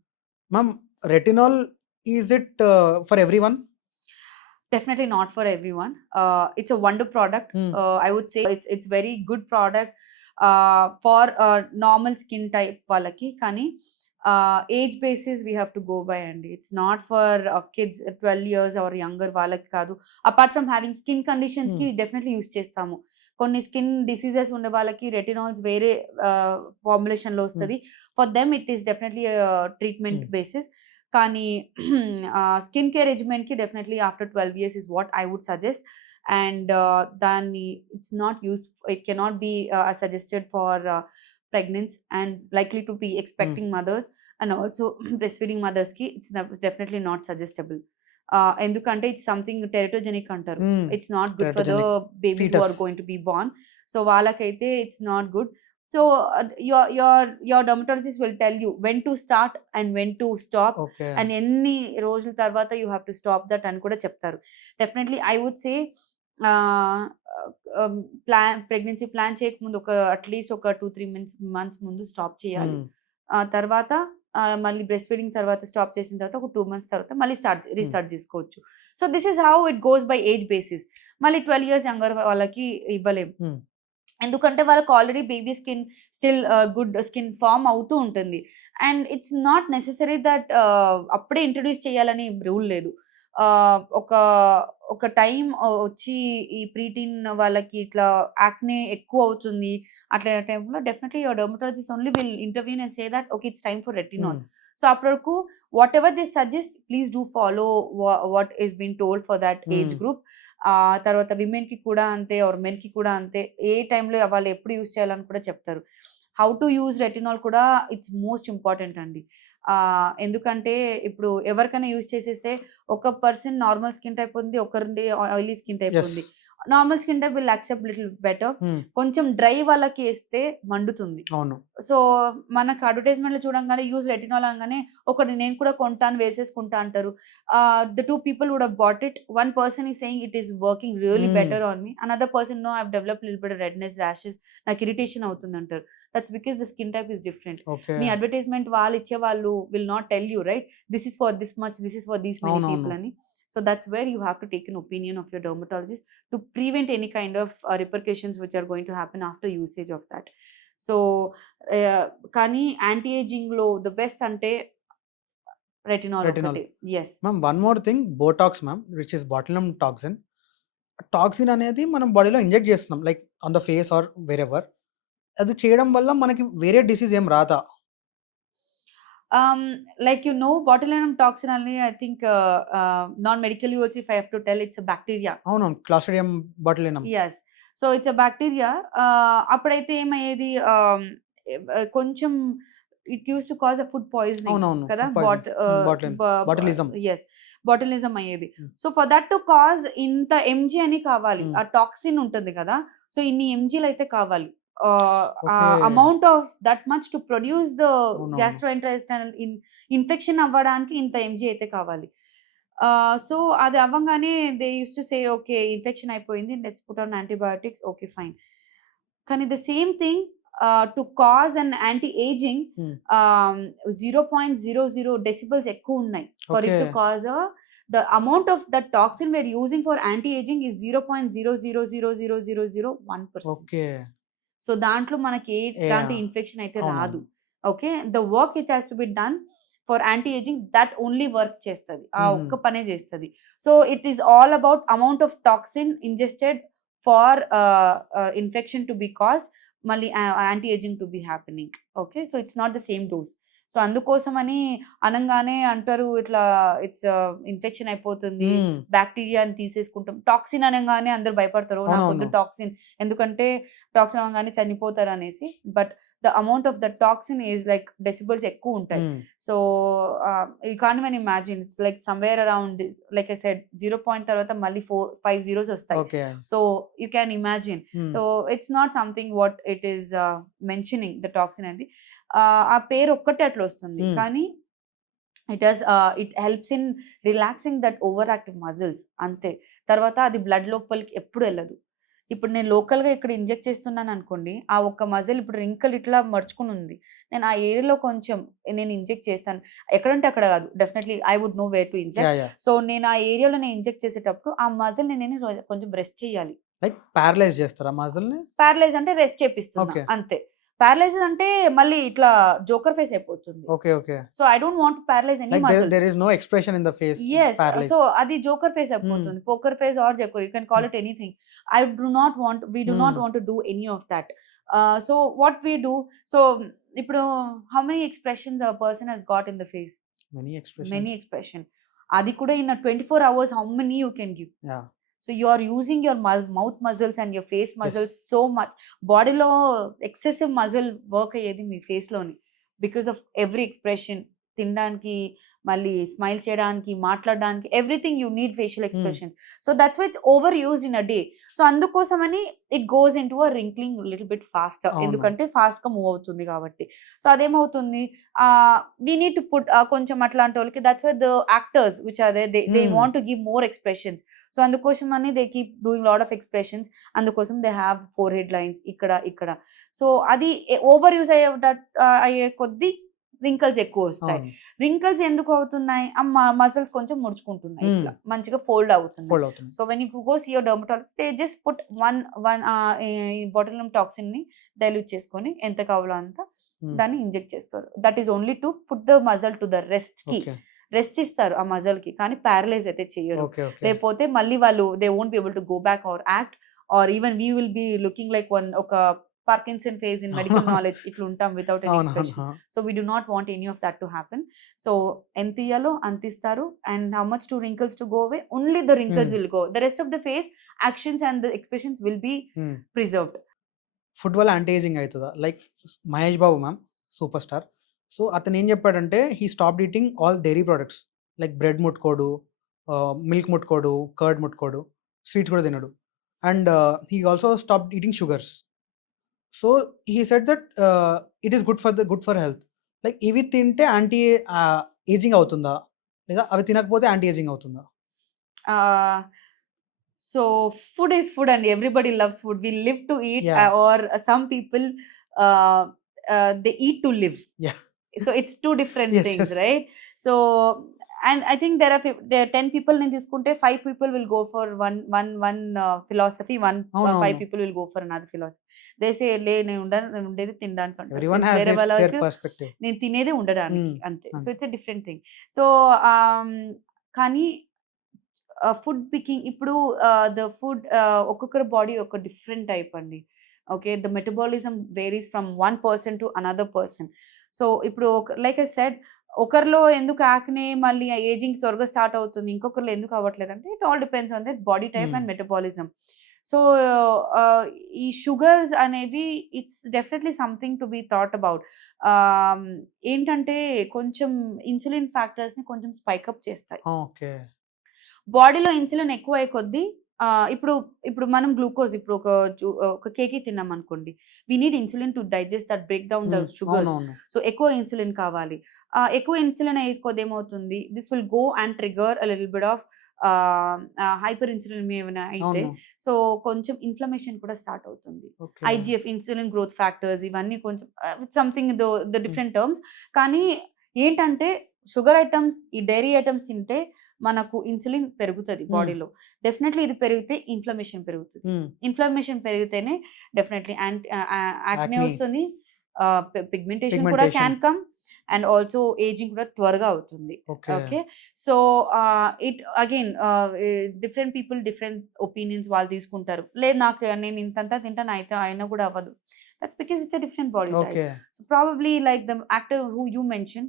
Ma'am retinol is it for everyone? Definitely not for everyone. It's a wonder product. హ్మ్. I would say it's very good product for normal skin type వాళ్ళకి. కానీ age basis we have to go by అండి. It's not for kids 12 years or younger వాళ్ళకి కాదు. Apart from having skin కండిషన్స్‌కి hmm. Definitely use చేస్తాము. కొన్ని skin diseases ఉండే వాళ్ళకి రెటినాల్స్ వేరే ఫార్ములేషన్లో వస్తుంది. For them it is definitely treatment basis. కానీ స్కిన్ కేర్ రెజిమెంట్కి definitely after 12 years is what I would suggest. And దాన్ని it's not used, it cannot be suggested for pregnants and likely to be expecting mothers and also breastfeeding mothers ki it's definitely not suggestible. Endukante it's something teratogenic antaru. It's not good for the babies who are going to be born. So వాళ్ళకైతే it's not good. So your dermatologist will tell you when to start and when to stop, and ఎన్ని రోజుల తర్వాత you have to stop that అని కూడా చెప్తారు. Definitely I would say pregnancy plan చేయకముందు ఒక అట్లీస్ట్ ఒక 2-3 months ముందు స్టాప్ చేయాలి. తర్వాత మళ్ళీ బ్రెస్ట్ ఫీడింగ్ తర్వాత స్టాప్ చేసిన తర్వాత ఒక 2 months తర్వాత మళ్ళీ రీస్టార్ట్ చేసుకోవచ్చు. So this is how it goes by age basis. మళ్ళీ 12 years యంగర్ వాళ్ళకి ఇవ్వలేము, ఎందుకంటే వాళ్ళకి already baby skin still good skin form అవుతూ ఉంటుంది. And it's not necessary that అప్పుడే ఇంట్రడ్యూస్ చేయాలని రూల్ లేదు. ఒక టైం వచ్చి ఈ ప్రీటీన్ వాళ్ళకి ఇట్లా యాక్నే ఎక్కువ అవుతుంది, అట్లా టైంలో definitely your dermatologist only will intervene and say that okay it's time for retinol. So అప్పటి వరకు whatever they suggest please do follow what is been told for that age group. తర్వాత విమెన్కి కూడా అంతే ఆర్ మెన్కి కూడా అంతే, ఏ టైంలో వాళ్ళు ఎప్పుడు యూజ్ చేయాలని కూడా చెప్తారు. హౌ టు యూజ్ రెటినాల్ కూడా ఇట్స్ మోస్ట్ ఇంపార్టెంట్ అండి. ఎందుకంటే ఇప్పుడు ఎవరికైనా యూజ్ చేసేస్తే ఒక పర్సన్ నార్మల్ స్కిన్ టైప్ ఉంది, ఒకరి ఆయిలీ స్కిన్ టైప్ ఉంది. Normal skin type will accept little better. కొంచెం డ్రై వాళ్ళకి వేస్తే మండుతుంది. సో మనకు అడ్వర్టైజ్మెంట్ లో చూడంగానే యూజ్ రెటినాల్ అనగానే ఒకటి నేను కూడా కొంటాను వేసేసుకుంటా అంటారు. ద 2 people would have bought it. One person is saying it is working really better on me. Another person, no, I've developed little bit of redness, rashes, నాకు ఇరిటేషన్ అవుతుంది అంటారు. That's because the skin type is different. మీ అడ్వర్టైజ్మెంట్ వాళ్ళు ఇచ్చే వాళ్ళు will not tell you, right, this is for this much, this is for these many people అని. So that's where you have to take an opinion of your dermatologist to prevent any kind of repercussions which are going to happen after usage of that. So కానీ anti ageing లో the best అంటే రెటినాల్ ఒకటి. yes ma'am, one more thing, botox ma'am, which is botulinum toxin అనేది మనం బాడీలో inject చేస్తున్నాం, like on the face or wherever. అది చేయడం వల్ల మనకి వేరే డిసీజ్ ఏం రాదా? Like botulinum toxin only, I think non-medically also, if I have to tell, it's a bacteria. అవును, క్లాస్ట్రిడియం బాటులినం. Yes, so it's a bacteria. అప్పుడైతే ఏమయ్యేది, కొంచెం it used to cause a food poisoning కదా, బాటులిజం. yes, బాటులిజం అయ్యేది. So for that to cause ఇంత mg అని కావాలి, ఆ టాక్సిన్ ఉంటుంది కదా, సో ఇన్ని mgలు అయితే కావాలి. Amount of that much to produce the gastrointestinal infection అవ్వడానికి ఇంత mg అయితే కావాలి. సో అది అవ్వగానే they use to say okay infection అయిపోయింది, let's put on antibiotics, okay fine. కానీ the same thing to cause and anti aging 0.00 decibels ఎక్కువ ఉన్నాయి for it to cause the amount of the toxin we're using for anti-aging is 0.000001%. okay. So దాంట్లో మనకి ఎలాంటి infection అయితే రాదు. Okay, the work it has to be done for anti aging, that only work చేస్తుంది, ఆ ఒక్క పనే చేస్తుంది. So it is all about amount of toxin ingested for infection to be caused, మళ్ళీ anti aging to be happening. Okay, so it's not the same dose. So అందుకోసమని అనగానే అంటారు ఇట్లా ఇట్స్ ఇన్ఫెక్షన్ అయిపోతుంది, బ్యాక్టీరియాని తీసేసుకుంటాం. టాక్సిన్ అనగానే అందరు భయపడతారు, నాకు వద్దు టాక్సిన్, ఎందుకంటే టాక్సిన్ అనగానే చనిపోతారు అనేసి. But the amount of the toxin is like decibels ఎక్కువ ఉంటాయి. So you can't even imagine, it's like somewhere around, like I said 0 తర్వాత మళ్ళీ 4-5 zeros వస్తాయి. So you can imagine. So it's not something what it is mentioning the toxin అనేది. ఆ పేరు ఒక్కటే అట్లా వస్తుంది, కానీ it helps in relaxing that over active muscles అంతే. తర్వాత అది బ్లడ్ లోపలికి ఎప్పుడు వెళ్ళదు. ఇప్పుడు నేను లోకల్గా ఇక్కడ ఇంజెక్ట్ చేస్తున్నాను అనుకోండి, ఆ ఒక్క మజిల్ ఇప్పుడు రింకల్ ఇట్లా మర్చుకుని ఉంది, నేను ఆ ఏరియాలో కొంచెం నేను ఇంజెక్ట్ చేస్తాను, ఎక్కడంటే అక్కడ కాదు, definitely I would know where to inject. So నేను ఆ ఏరియాలో నేను ఇంజెక్ట్ చేసేటప్పుడు ఆ మజిల్ నేను కొంచెం రెస్ట్ చేయాలి. లైక్ ప్యారలైజ్ చేస్తారా మజిల్ ని? ప్యారలైజ్ అంటే రెస్ట్ చేపిస్తున్నా అంతే. ప్యారలైజ్ అంటే మళ్ళీ ఇట్లా జోకర్ ఫేస్ అయిపోతుంది. Okay. So I don't want to paralyse any like muscle. There is no expression in the face Yes, paralysed. so అది జోకర్ ఫేస్ హ్మ్. అయిపోతుంది. Poker face or joker, you can call hmm. It anything. I do not want, we do not హ్మ్. want to do any of that. So what we do, so ఇప్పుడు how many expressions a person has got in the face? Many Many expressions. expression. అది కూడా in a 24 hours how many you can give? Yeah! So you are using your mouth muscles and your face yes. muscles so much. బాడీలో excessive muscle work అయ్యేది మీ ఫేస్‌లోని. Because of every expression. తినడానికి, మళ్ళీ smile చేయడానికి, మాట్లాడడానికి, everything you need facial hmm. Expressions. So that's why it's over used in a day. So అందుకోసమని it goes into a wrinkling little bit faster. అవును. ఎందుకంటే ఫాస్ట్‌గా మూవ్ అవుతుంది కాబట్టి. సో అదేమవుతుంది, వి నీడ్ టు పుట్ కొంచెం అట్లాంటోళ్ళకి, that's why the actors which are there, they hmm. Want to give more expressions. So అందుకోసమని they keep doing lot of expressions. అందుకోసం they have forehead lines ఇక్కడ. So అది over use అయ్యే కొద్దీ రింకిల్స్ ఎక్కువొస్తాయి. అవును. రింకిల్స్ ఎందుకు అవుతున్నాయి? మజిల్స్ కొంచెం ముడుచుకుంటున్నాయి. హ్మ్. ఇట్లా మంచిగా ఫోల్డ్ అవుతున్నాయి. ఫోల్డ్ అవుతుంది. So when you go see your dermatologist, they just put ఈ బొటులినం టాక్సిన్‌ని డైల్యూట్ చేసుకొని ఎంత కావాలో అంత హ్మ్. దాన్ని ఇంజెక్ట్ చేస్తారు. That is only to put the muscle to the రెస్ట్‌కి. ఓకే. రెస్ట్ ఇస్తారు ఆ మజిల్‌కి. కానీ ప్యారలైజ్ అయితే చెయ్యరు. ఓకే. లేకపోతే మళ్ళీ వాళ్ళు they won't be able to go back or act, or even we will be looking like ఒక Parkinson phase in medical knowledge ఇట్లుంటాం వితౌట్ ఎనీ ఎక్స్‌ప్రెషన్. అవునవును. So we do not want any of that to happen. So ఎంత ఇయ్యాలో అంత ఇస్తారు. And how much to wrinkles to go away, only the wrinkles hmm. Will go. The rest of the face actions and the expressions will be hmm. Preserved. Food వల్ల anti ageing అయితదా? Like Mahesh Babu ma'am super star. So అతనేం చెప్పాడంటే he stopped eating all dairy products. Like bread ముట్టుకోడు, milk ముట్టుకోడు, curd ముట్టుకోడు, sweets కూడా తినడు. And he also stopped eating sugars. So he said that it is good for health. Like ఇవి తింటే anti ageing అవుతుందా? లేదా అవి తినకపోతే యాంటీ ఏజింగ్ అవుతుందా? So food is food and everybody loves food. We live to eat, yeah! or some people uh, they eat to live. Yeah! So it's two different yes. things, yes. right? So and I think there are 10 people in this kunte, 5 people will go for one philosophy, 5 అవునవును. people will go for another philosophy. They say లే నేను ఉండేది తినడానికి అంటారు. Everyone has వేరే their వాళ్ళకి perspective. నేను తినేదే ఉండడానికి హ్మ్. అంతే. సో అంతే. It's a different thing. So కానీ ఫుడ్ పికింగ్ ఇప్పుడు ద ఫుడ్ ఒక్కొక్కరి బాడీ ఒక డిఫరెంట్ టైప్ అండి. Okay. The metabolism varies from one person to another person. So ఇప్పుడు లైక్ ఐ సెడ్, ఒకరిలో ఎందుకు యాక్నే మళ్ళీ ఏజింగ్ త్వరగా స్టార్ట్ అవుతుంది, ఇంకొకరిలో ఎందుకు అవ్వట్లేదంటే it all depends on that body type hmm. And metabolism. So ఈ షుగర్స్ అనేవి it's definitely something to B thought about. ఏంటంటే కొంచెం ఇన్సులిన్ ఫ్యాక్టర్స్‌ని కొంచెం స్పైకప్ చేస్తాయి. ఓకే. బాడీలో ఇన్సులిన్ ఎక్కువయ్యే కొద్దీ ఇప్పుడు ఇప్పుడు మనం గ్లూకోజ్ ఇప్పుడు ఒక కేకి తిన్నామనుకోండి. We need insulin to digest that, break down the hmm. Sugars. అవునవును. సో ఎక్కువ ఇన్సులిన్ కావాలి. ఎక్కువ ఇన్సులిన్ అయ్యే కొద్దీ ఏమవుతుంది, this will go and trigger a little bit of hyperinsulinaemia ఏమైనా అయితే, అవును. సో కొంచెం ఇన్‌ఫ్లమేషన్ కూడా స్టార్ట్ అవుతుంది. Okay. IGF, insulin growth factors, ఇవన్నీ కొంచెం something the hmm. Different terms. కానీ ఏంటంటే షుగర్ ఐటెమ్స్, ఈ డైరీ ఐటెమ్స్ తింటే మనకు ఇన్సులిన్ పెరుగుతది హ్మ్. బాడీలో. డెఫినెట్‌లీ ఇది పెరిగితే ఇన్‌ఫ్లమేషన్ పెరుగుతది. హ్మ్. ఇన్‌ఫ్లమేషన్ పెరిగితేనే డెఫినెట్‌లీ యాక్నే యాక్ని, వస్తుంది. పిగ్మెంటేషన్ కూడా pigmentation. Can come, and also ageing కూడా త్వరగా అవుతుంది. Okay. Okay. So it again different people different opinions వాళ్ళు తీసుకుంటారు. లేదు నాకు నేను ఇంతంతా తింటాను అయితే అయినా కూడా అవ్వదు. That's because it's a different body type. Okay. So probably like the actor who you mention,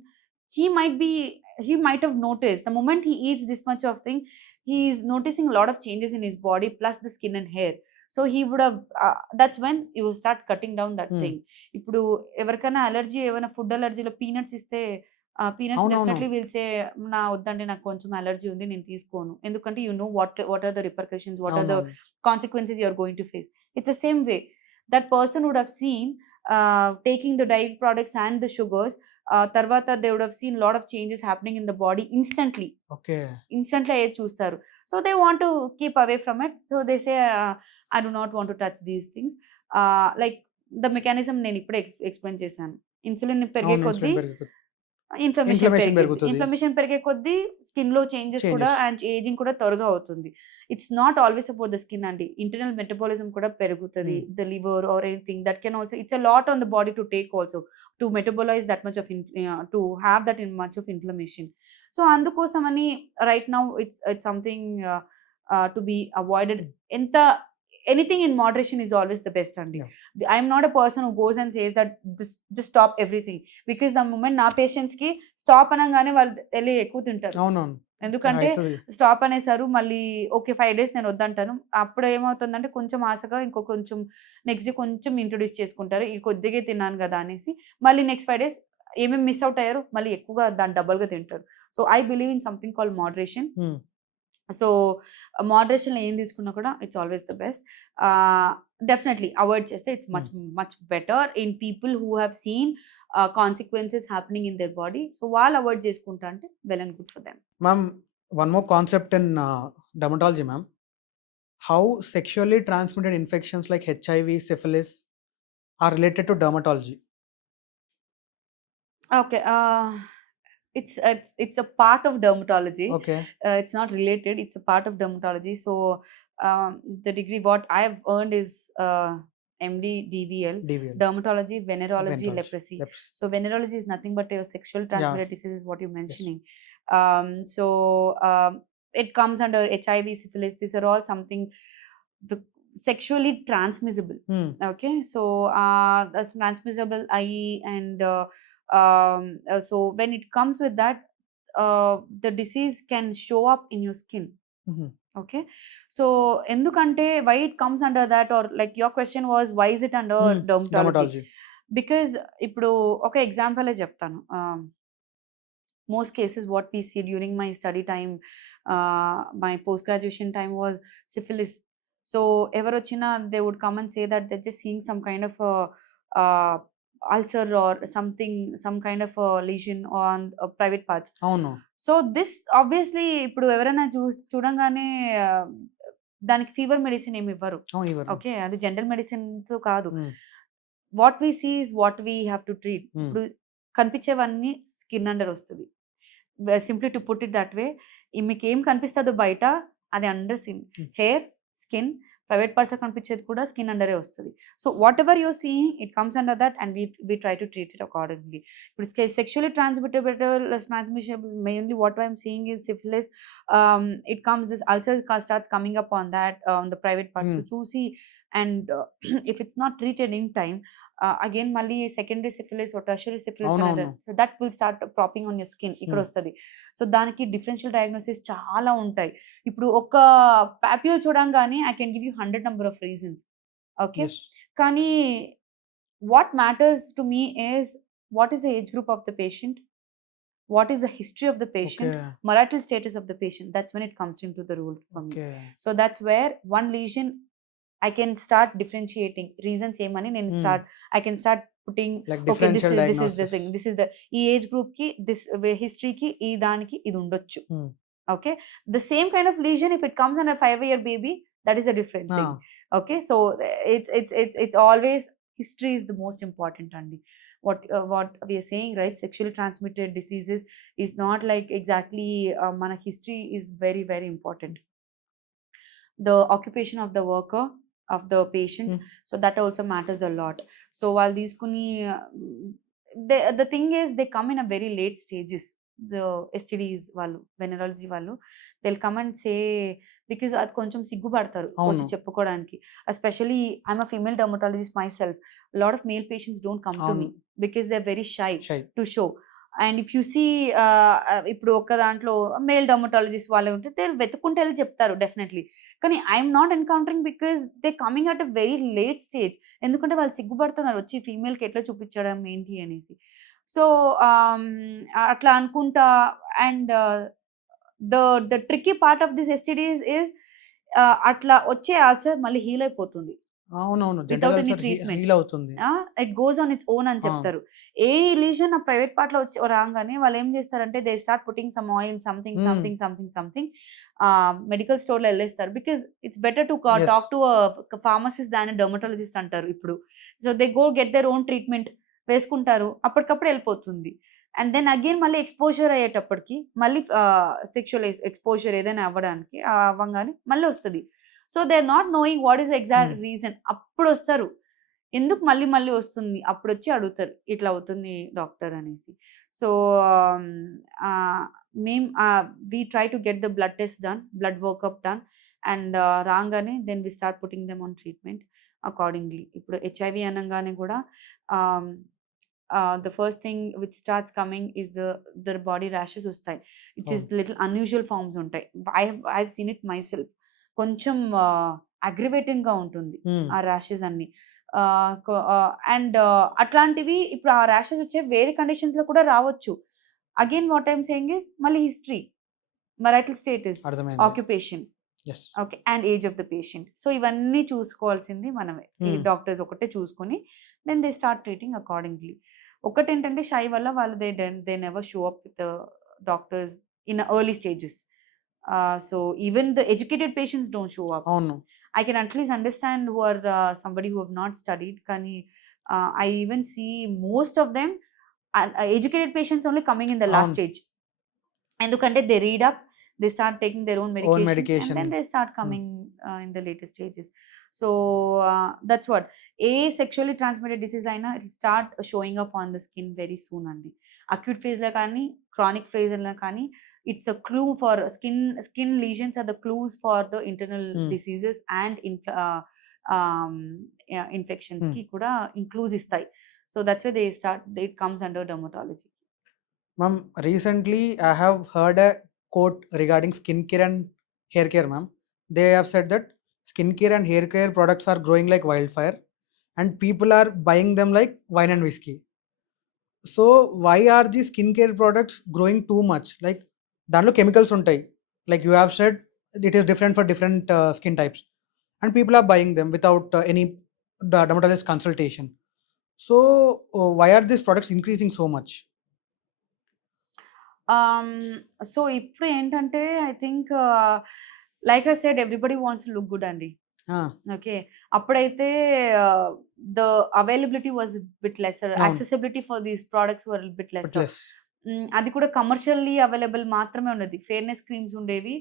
he might be he might have noticed the moment he eats this much of thing, he is noticing a lot of changes in his body plus the skin and hair. So he would have that's when you will start cutting down that హ్మ్. thing. ఇప్పుడు ఎవరికైనా allergy, ఏమైనా food అలర్జీలో peanuts ఇస్తే peanuts అవునవును. Definitely will say నా వద్దండి నాకు కొంచెం అలర్జీ ఉంది నేను తీసుకోను. ఎందుకంటే you know what are the repercussions, what are the అవునవును. consequences you are going to face. It's the same way. That person would have seen taking the dairy products and the sugars. Tarvata they would have seen a lot of changes happening in the body instantly. Okay. Instantly అయ్యేది చూస్తారు. So they want to keep away from it. So they say, I do not want to touch these things. Like the mechanism నేను ఇప్పుడే ఎక్స్‌ప్లెయిన్ చేశాను. ఇన్సులిన్ పెరిగే అవును. కొద్దీ ఇన్సులిన్ పెరిగిపోతుంది. Inflammation inflammation పెరుగుతది. ఇన్ఫ్లమేషన్ పెరిగే కొద్దీ స్కిన్‌లో చేంజెస్ కూడా చేంజెస్. అండ్ ఏజింగ్ కూడా త్వరగా అవుతుంది. It's not always about the skin అండి. ఇంటర్నల్ మెటబాలిజం కూడా పెరుగుతది. Hmm. The liver or anything that can also it's a lot on the body to take also. To metabolise that much of to have that in much of inflammation. So, అందుకోసమని right now it's something to be avoided. Hmm. ఎంత anything in moderation is always the best అండి. Yeah! I am not a person who goes and says that just stop everything. Because the moment నా పేషెంట్స్‌కి స్టాప్ అనంగానే వాళ్ళు ఎళ్లి ఎక్కువ తింటారు. అవునవును. ఎందుకంటే అయితది. స్టాప్ అనేసారు. మళ్ళీ ఓకే. 5 డేస్ నేను వద్దంటాను. అప్పుడు ఏమవుతుందంటే కొంచెం ఆశగా ఇంకో కొంచెం నెక్స్ట్ డే కొంచెం ఇంట్రొడ్యూస్ చేసుకుంటారు. ఈ కొద్దిగే తిన్నాను గదా! అనేసి మళ్ళీ నెక్స్ట్ 5 డేస్ ఏమేమి మిస్ ఔట్ అయ్యారో మళ్ళీ ఎక్కువగా దాన్ని డబుల్‌గా తింటారు. So, I believe in something called moderation. హ్మ్. సో, మోడరేషన్‌లో ఏం తీసుకున్నా కూడా it's always the best. Definitely avoid చేస్తే ఇట్స్ హ్మ్. Much better in people who have seen consequences happening in their body. So, వాళ్ళు అవాయిడ్ చేసుకుంటా అంటే well and good for them. Ma'am, one more concept in dermatology ma'am. How sexually transmitted infections like HIV, syphilis are related to dermatology? Okay. it's a part of dermatology. Okay. It's not related. It's a part of dermatology. So, the degree what I've earned is MD DVL, DVL. dermatology, venerology, Venerology. leprosy. Leprosy. So, venerology is nothing but a sexual Yeah. transmitted disease is what you're Yes. mentioning. So, it comes under HIV, syphilis. These are all something the sexually transmissible. Hmm. Okay. So, that's transmissible IE and so when it comes with that, the disease can show up in your skin. Mhm. Okay. So, endukante why it comes under that, or like your question was why is it under Hmm. dermatology? Dermatology. Because ఇప్పుడు ఒక ఎగ్జాంపులే చెప్తాను. Most cases what we see during my study time, my post graduation time was syphilis. So ఎవరొచ్చినా they would come and say that they're just seeing some kind of uh, ulcer or something, some kind of a lesion on private parts. అవును. So this obviously ఇప్పుడు ఎవరైనా చూడంగానే దానికి fever medicine ఏమి ఇవ్వరు. అవును ఇవ్వరు. ఓకే. అది జనరల్ మెడిసిన్స్ కాదు. Hmm. What we see is what we have to treat. Hmm. ఇప్పుడు కనిపించేవన్నీ స్కిన్ అండర్ వస్తది. Simply to put it that way. మీకేం కనిపిస్తదో బయట అది under skin. Hmm. Hair, skin, private పార్ట్స్‌లో కనిపించేది కూడా స్కిన్ అండరే వస్తది. So whatever you're seeing it comes under that and we try to treat it accordingly. ఇప్పుడు sexually transmissible mainly what I'm seeing is syphilis. It comes this ulcer starts coming up on that on the private parts. So Hmm. చూసి and if it's not treated in time, again మళ్ళీ secondary syphilis or tertiary syphilis అనేది అవునవును. So that will start popping on your skin ఇక్కడ hmm. వస్తది. సో దానికి differential diagnosis చాలా ఉంటాయి. ఇప్పుడు ఒక పాప్యూల్ చూడంగానే I can give you 100 number of reasons. Okay. Yes. కానీ what matters to me is what is the age group of the patient? What is the history of the patient? Okay. Marital status of the patient. That's when it comes into the role for me. Okay. So that's where one lesion I can start differentiating reasons ఏమని నేను Hmm. I can start putting Like okay this differential is the diagnosis. thing, this is the ఈ age group కి this history కి ఈ దానికి ఇది ఉండొచ్చు. Hmm. Okay. The same kind of lesion if it comes on a 5-year baby, that is a different thing. Okay. So it's always history is the most important అండి. What we are saying, right? Sexually transmitted diseases is not like exactly మన history is very very important. The occupation of the worker, of the patient, Hmm. so that also matters a lot. So while these kuni the thing is they come in a very late stages. The STDs వాళ్ళు venerology వాళ్ళు they'll come and say because అది కొంచెం సిగ్గుపడతారు వచ్చి అవును. చెప్పుకోవడానికి. Especially I'm a female dermatologist myself. A lot of male patients don't come to అవును. me because they're very shy Shy. to show. And if you see ఇప్పుడు ఒక్క దాంట్లో మేల్ డర్మటాలజిస్ట్ వాళ్ళే ఉంటే దే వెతుక్కుంటే వెళ్ళి చెప్తారు డెఫినెట్లీ. కానీ I'm not encountering because they coming at a very late stage. ఎందుకంటే వాళ్ళు సిగ్గుపడుతున్నారు వచ్చి ఫీమేల్కి ఎట్లా చూపించడం ఏంటి అనేసి. సో అట్లా అనుకుంటా and the the tricky part of this STDs is అట్లా వచ్చే ఆల్సర్ మళ్ళీ హీల్ అయిపోతుంది అవునవును. General without any ulcer treatment. Heal అవుతుంది. It goes on its own అని ఆ! చెప్తారు. ఏ లీజన్ ఆ ప్రైవేట్ పార్ట్‌లో వచ్చి రాంగానే వాళ్ళేం చేస్తారంటే they start putting some oil something, hmm. Something, something, something medical స్టోర్‌లో ఎళ్ళేస్తారు. Because it's better to Yes. Talk to pharmacist than dermatologist అంటారు ఇప్పుడు. So they go get their own treatment వేసుకుంటారు. అప్పటికప్పుడు ఎళ్ళిపోతుంది. అండ్ దెన్ అగైన్ మళ్ళీ exposure అయ్యేటప్పటికి మళ్ళీ సెక్షువల్ ఎక్స్పోజర్ ఏదైనా అవ్వడానికి అవ్వంగానే మళ్ళీ వస్తుంది. So they are not knowing what is exact reason. అప్పుడు వస్తారు, ఎందుకు మళ్ళీ మళ్ళీ వస్తుంది, అప్పుడు వచ్చి అడుగుతారు ఇట్లా అవుతుంది డాక్టర్ అనేసి. సో మేము we try to get the blood test done, blood workup done, and రాగానే then we start putting them on treatment accordingly. ఇప్పుడు హెచ్ఐవి అనగానే కూడా the first thing which starts coming is the body rashes వస్తాయి, which is little unusual forms ఉంటాయి. I've seen it myself. కొంచెం aggravating గా ఉంటుంది ఆ ర్యాషెస్ అన్ని. అండ్ అట్లాంటివి ఇప్పుడు ఆ ర్యాషెస్ వచ్చే వేరే కండిషన్స్ లో కూడా రావచ్చు. అగైన్ వాట్ ఐఎమ్ సేయింగ్ ఇస్ మళ్ళీ history, marital status, occupation, okay, and age of the patient. So ఇవన్నీ చూసుకోవాల్సింది మనమే, ఈ డాక్టర్స్ ఒకటే చూసుకొని then they start treating accordingly. ఒకటేంటంటే షై వల్ల వాళ్ళు they never show up with doctors in early stages. So even the educated patients don't show up. అవును, I can at least understand who are somebody who have not studied. Kani, I even see most of them educated patients only coming in the last stage. Endukante they read up, they start taking their own medication, and then they start coming in the later stages. So that's what sexually transmitted disease aina, it will start showing up on the skin very soon andi. Acute phase la kani, chronic phase la kani, it's a clue for skin lesions are the clues for the internal diseases and infections ki kuda includes istai. So that's why it comes under dermatology. Ma'am, recently I have heard a quote regarding skincare and hair care, ma'am. They have said that skincare and hair care products are growing like wildfire and people are buying them like wine and whiskey. So why are these skincare products growing too much? Like దాంట్లో కెమికల్స్ ఉంటాయి, like you have said it is different for different skin types, and people are buying them without any dermatologist consultation. So why are these products increasing so much? So ఇప్పుడు ఏంటంటే I think like I said everybody wants to look good అండి. ఓకే, అప్పుడైతే the availability was bit lesser, accessibility for these products were bit lesser. అది కూడా commercially available మాత్రమే ఉన్నది. Fairness creams ఉండేవి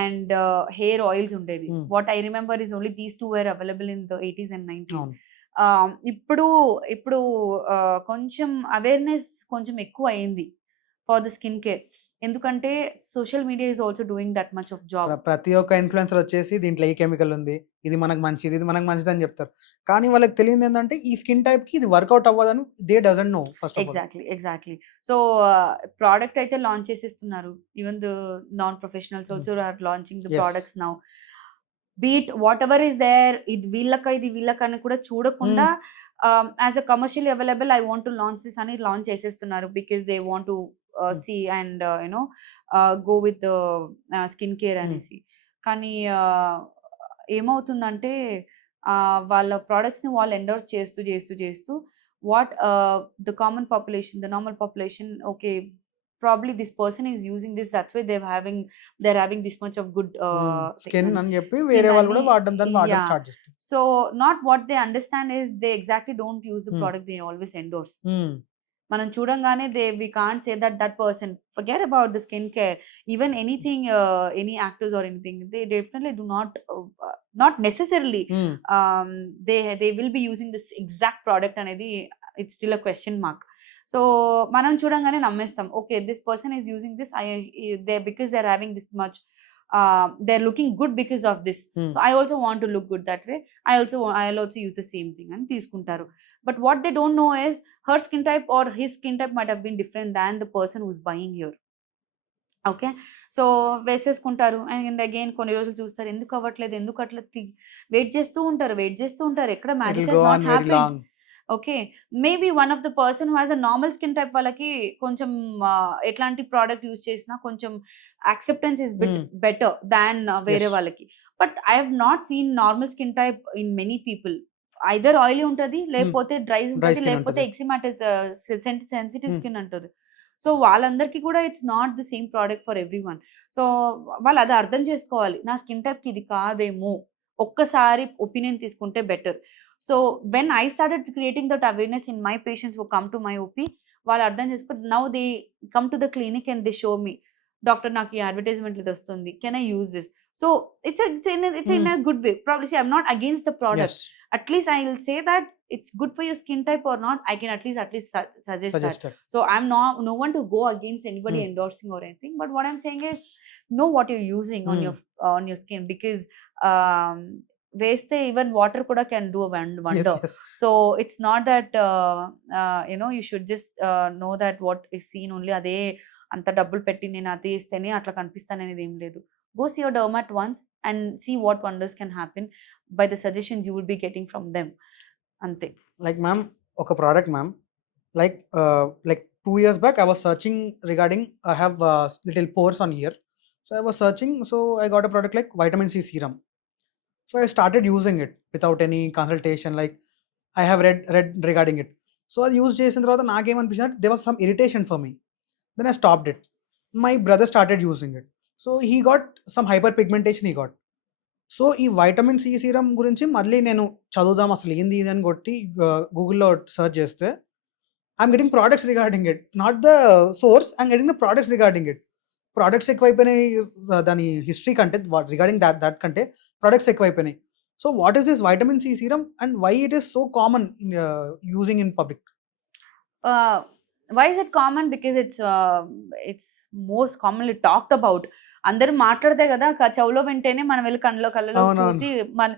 and hair oils ఉండేవి. What I remember is only these two where available in the 80s and 90s. ఇప్పుడు కొంచెం అవేర్నెస్ కొంచెం ఎక్కువ అయింది ఫర్ ద స్కిన్ కేర్. ఎందుకంటే social media is also doing that much of job. ప్రతి ఒక్క ఇన్ఫ్లుయెన్సర్ వచ్చేసి దీంట్లో ఈ కెమికల్ ఉంది, ఇది మనకు మంచిది, ఇది మనకు మంచిది అని చెప్తారు. కానీ వాళ్ళకి తెలియదు ఏంటంటే ఈ స్కిన్ టైప్ కి ఇది వర్కౌట్ అవ్వదని they doesn't know first. Exactly. So product అయితే లాంచ్ చేసేస్తున్నారు. Even the non professionals also are launching the products now. Beat whatever is there, ఇది వీళ్ళకని కూడా చూడకుండా as a commercially available I want to launch this అని launch చేసేస్తున్నారు. Because they want to see and go with the skincare అనేసి. కానీ ఏమవుతుందంటే వాళ్ళ ప్రోడక్ట్స్ని వాళ్ళు ఎండోర్స్ చేస్తూ what the common population, the normal population, okay probably this person is using this, that's why they're having this much of good skin అని చెప్పి వేరే వాళ్ళు కూడా వాడడం స్టార్ట్ చేస్తారు. So not what they understand is they exactly don't use the product they always endorse. మనం చూడంగానే we can't say that person, forget about the skincare, even anything, any actors or anything, they definitely do not necessarily they will be using this exact product అనేది it's still a question mark. So మనం చూడంగానే నమ్మేస్తాం, okay this person is using this, because they're having this much, they're looking good because of this, so I also want to look good that way, I'll also use the same thing అని తీసుకుంటారు. But what they don't know is her skin type or his skin type might have been different than the person who's buying here. Okay, so వేసేసుకుంటారు and again కొన్ని రోజులు చూస్తారు, ఎందుకు అవ్వట్లేదు, ఎందుకు అట్లా వెయిట్ చేస్తూ ఉంటారు, ఎక్కడ magic has not happen. Okay, maybe one of the person who has a normal skin type వాళ్ళకి కొంచెం ఎట్లాంటి ప్రోడక్ట్ యూజ్ చేసినా కొంచెం యాక్సెప్టెన్స్ ఇస్ బెటర్ దాన్ వేరే వాళ్ళకి. But I have not seen normal skin type in many people. Either oily ఉంటుంది, లేకపోతే డ్రై ఉంటుంది, లేకపోతే ఎక్సిమాటిస్ సెన్సిటివ్ స్కిన్ అంటుంది. సో వాళ్ళందరికీ కూడా it's not the same product for every one. So వాళ్ళు అది అర్థం చేసుకోవాలి, నా స్కిన్ టైప్కి ఇది కాదేమో, ఒక్కసారి ఒపీనియన్ తీసుకుంటే better. So when I started creating that awareness in my patients who come to my OP, వాళ్ళు అర్థం చేసుకొని now they come to the clinic and they show me, doctor నాకు ఈ అడ్వర్టైజ్మెంట్ ఇది వస్తుంది, can I use this? So it's in a good way. Probably see, I'm not against the product. Yes. At least I'll say that it's good for your skin type or not, I can at least suggest that. Suggested. So I'm not no one to go against anybody endorsing or anything, but what I'm saying is know what you're using on your skin, because వేస్తే even water కూడా can do Yes, wonder. yes. So it's not that you should just know that what is seen only, అదే అంత డబ్బులు పెట్టి నేను అది ఇస్తేనే అట్లా కనిపిస్తాను అనేది ఏం లేదు. Go see your dermat once and see what wonders can happen by the suggestions you will be getting from them. అంతే. Like ma'am, ఒక product ma'am, like 2 years back I was searching regarding, I have little pores on here, so I was searching, so I got a product like vitamin C serum. So I started using it without any consultation, like I have read regarding it. So I used చేసిన తర్వాత నాకేమనిపించింది, there was some irritation for me. Then I stopped it. My brother started using it. So he got some hyperpigmentation he got. So ఈ vitamin C serum గురించి మళ్ళీ నేను చదువుదాం అసలు ఏంది ఇది అని కొట్టి గూగుల్‌లో సెర్చ్ చేస్తే I'm getting products regarding it. Not the source, I'm getting the products regarding it. Products ఎక్కువైపోయినాయి, దాని హిస్టరీ కంటే రిగార్డింగ్ దట్ కంటే ప్రొడక్ట్స్ ఎక్కువైపోయినాయి. So what is this vitamin C serum and why it is so common using in public? Why is it common? Because it's most commonly talked about. అందరూ మాట్లాడితే కదా చెవులో వింటేనే మనం వెళ్ళి కళ్ళలో చూసి మన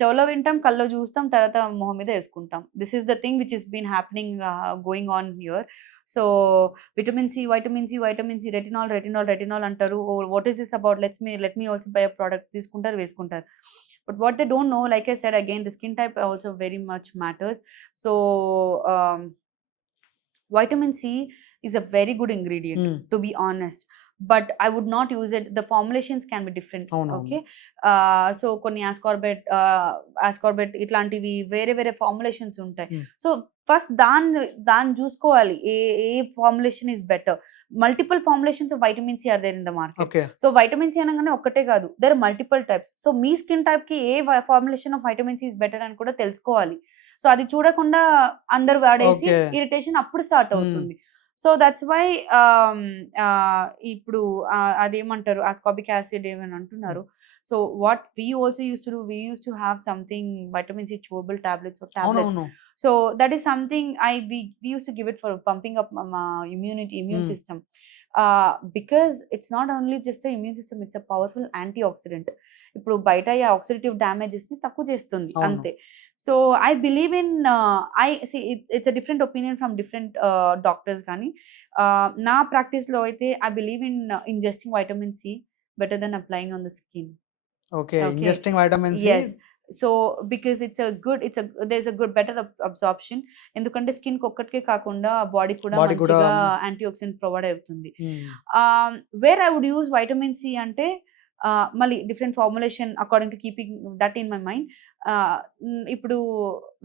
చెవులో వింటాం, కళ్ళలో చూస్తాం, తర్వాత మొహం మీద వేసుకుంటాం. This is the thing which is been happening going on here. So vitamin C, retinol అంటారు. What is this about? Let me also buy a product. తీసుకుంటారు, వేసుకుంటారు. But what they don't know, like I said again, the skin type also very much matters. So vitamin C is a very good ingredient, to be honest, but I would not use it. The formulations can be different. Okay, so konni ascorbate itlantivi vere formulations untayi. So first dan చూసుకోవాలి ఏ formulation is better. Multiple formulations of vitamin C are there in the market. Okay. So vitamin C అనగానే ఒక్కటే కాదు, there are multiple types. So me skin type కి ఏ formulation of vitamin C is better అని కూడా తెలుసుకోవాలి. సో అది చూడకుండా అందరు వాడేసి ఇరిటేషన్ అప్పుడు స్టార్ట్ అవుతుంది. సో దట్స్ వై ఇప్పుడు అదేమంటారు ascorbic acid ఏమని అంటున్నారు. So what we also used to have something vitamin C chewable tablets or tablets. So that is something we used to give it for pumping up immune system. Because it's not only just the immune system, it's a powerful antioxidant. ఇప్పుడు బయట ఈ oxidative damages ని తక్కువ చేస్తుంది అంతే. So I believe in it's a different opinion from different doctors. కానీ నా practice లో అయితే I believe in ingesting vitamin C better than applying on the skin. Okay, ingesting vitamin C. Yes. So because there's a good better absorption. ఎందుకంటే skin కి ఒక్కటికే కాకుండా body కూడా మంచిగా యాంటీఆక్సిడెంట్ ప్రొవైడ్ అవుతుంది. Where I would use vitamin C అంటే మళ్ళీ different formulation according to keeping that in my mind. ఇప్పుడు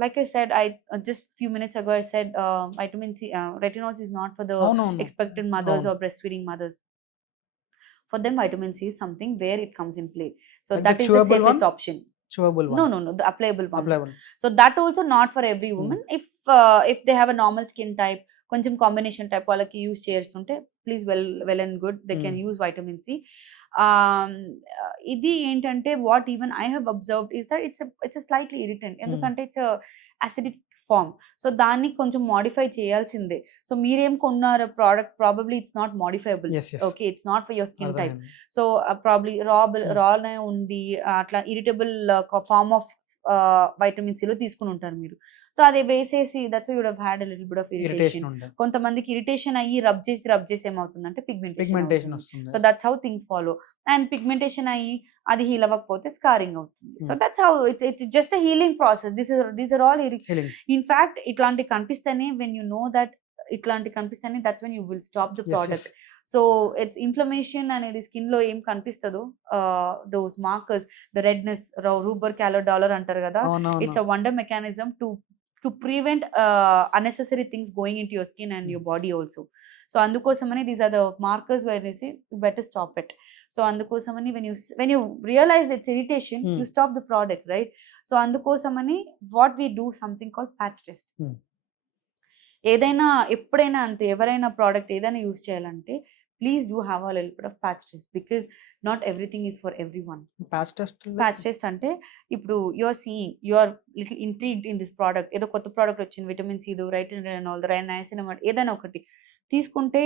like I said, I just few minutes ago I said vitamin C, retinols is not for the expectant mothers or breastfeeding mothers. For them vitamin C is something where it comes in play. So Like that the is the chewable safest one? option. Chewable one. No, the applicable one. Applicable. So that also not for every woman. If they have a normal skin type, కొంచెం combination type వాళ్ళకి use చేస్తుంటే please well and good, they can use vitamin C. ఇది ఏంటంటే what even I have observed is that it's slightly irritant. ఎందుకంటే it's acidic form. So దాన్ని కొంచెం modify చేయాల్సిందే. So మీరేం కొన్నారు product, probably it's not modifiable. Okay, it's not for your skin type. So probably రానే ఉంది, అట్లా ఇరిటబుల్ ఫార్మ్ ఆఫ్ వైటమిన్ సిలో తీసుకుని ఉంటారు మీరు. సో అది వేసేసి that's why would have had a little bit of irritation. కొంతమందికి ఇరిటేషన్ అయ్యి రబ్ చేసి ఏమవుతుందంటే పిగ్మెంటేషన్ వస్తుంది. So that's how things follow. And pigmentation అయ్యి అది హీల్ అవ్వకపోతే స్కారింగ్ అవుతుంది. So that's how it's just a healing process. These are all healing. In fact ఇట్లాంటి కనిపిస్తేనే వెన్ యూ నో దట్ ఇట్లాంటి కనిపిస్తేనే that's when you will stop the product. So it's inflammation అనేది skin లో ఏం కనిపిస్తుందో, దోస్ మార్కర్స్, ద రెడ్నెస్, రూబర్ క్యాలోడాలర్ అంటారు కదా, it's a wonder mechanism to prevent unnecessary things going into your skin and your body also. So అందుకోసమని these are the markers where you say you better stop it. So అందుకోసమని when you realize it's irritation, you stop the product, right? So అందుకోసమని what we do something called patch test. ఏదైనా ఎప్పుడైనా అంతే, ఎవరైనా ప్రోడక్ట్ ఏదైనా use చేయాలంటే please do have a little bit of patch test, because not everything is for everyone. Patch test patch test అంటే ఇప్పుడు you are seeing, you are little intrigued in this product, ఏదో కొత్త ప్రోడక్ట్ వచ్చింది, విటమిన్ సి, రైటినోల్, నయాసినమైడ్, ఏదైనా ఒకటి తీసుకుంటే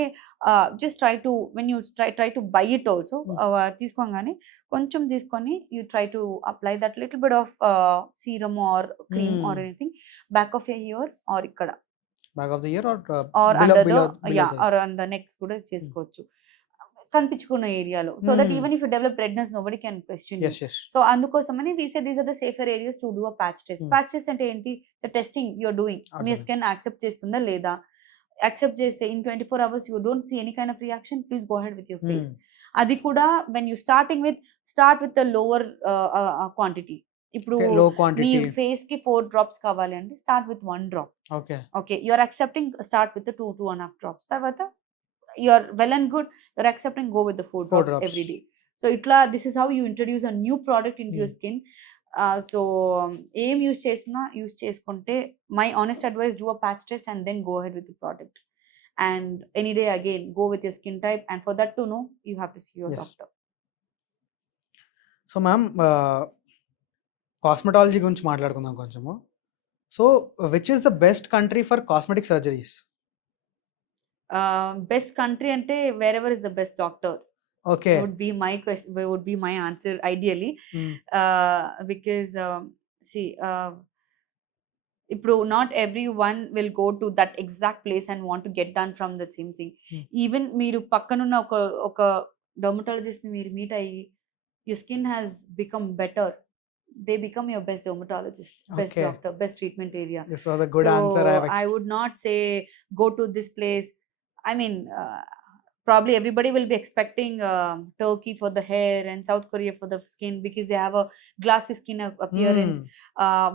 just try to when you try to buy it also, తీసుకోగానే కొంచెం తీసుకొని you try to apply that little bit of serum or cream or anything back of your ear or ఇక్కడ back of the ear or below under the below or on the neck కూడా చేసుకోవచ్చు, కనిపించుకున్న ఏరియాలో, so that even if you develop redness nobody can question you. Yes yes so అందుకోసమని we say these are the safer areas to do a patch test. Patch test అంటే ఏంటి? The testing you are doing, మీ అర్థమైంది. Skin accept చేస్తుందా లేదా, accept చేస్తే in 24 hours you don't see any kind of reaction, please go head with your face. అది కూడా when you start with the lower quantity. ఇప్పుడు లో మీ క్వాంటిటీ. ఫేస్ కి 4 drops కావాలి అంటే start with 1 drop. Okay okay, you are accepting, start with 2.5 drops. తర్వాత you are well and good, you're accepting, go with the 4 drops every day. So itla, this is how you introduce a new product into your skin. So aim use chesina use cheskunte, my honest advice, do a patch test and then go ahead with the product. And any day again, go with your skin type, and for that to know, you have to see your Yes. doctor. So ma'am cosmetology గురించి మాట్లాడుకుందాం కొంచెము. So which is the best country for cosmetic surgeries? Best country ante wherever is the best doctor okay would be my question, would be my answer ideally. Because see, ఇప్పుడు not every one will go to that exact place and want to get done from that same thing. Even మీరు పక్కనున్న ఒక డర్మటాలజిస్ట్ ని మీరు మీట్ అయ్యి, your skin has become better, they become your best dermatologist, best Okay. Doctor, best treatment area. This was a good answer. I would not say go to this place. I mean, probably everybody will be expecting Turkey for the hair and South Korea for the skin, because they have a glassy skin appearance.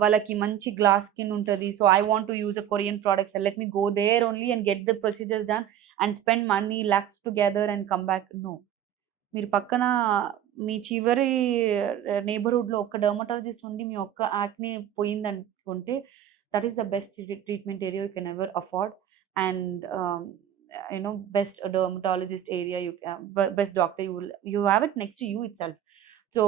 Valaki manchi glass skin untadi, so I want to use a Korean products and let me go there only and get the procedures done and spend money lakhs together and come back. No, మీరు పక్కన మీ చివరి నైబర్హుడ్లో ఒక్క డర్మటాలజిస్ట్ ఉండి మీ ఒక్క acne పోయిందనుకుంటే, that is the best treatment area you can ever afford. And best dermatologist area, best doctor, you have it next to you itself. So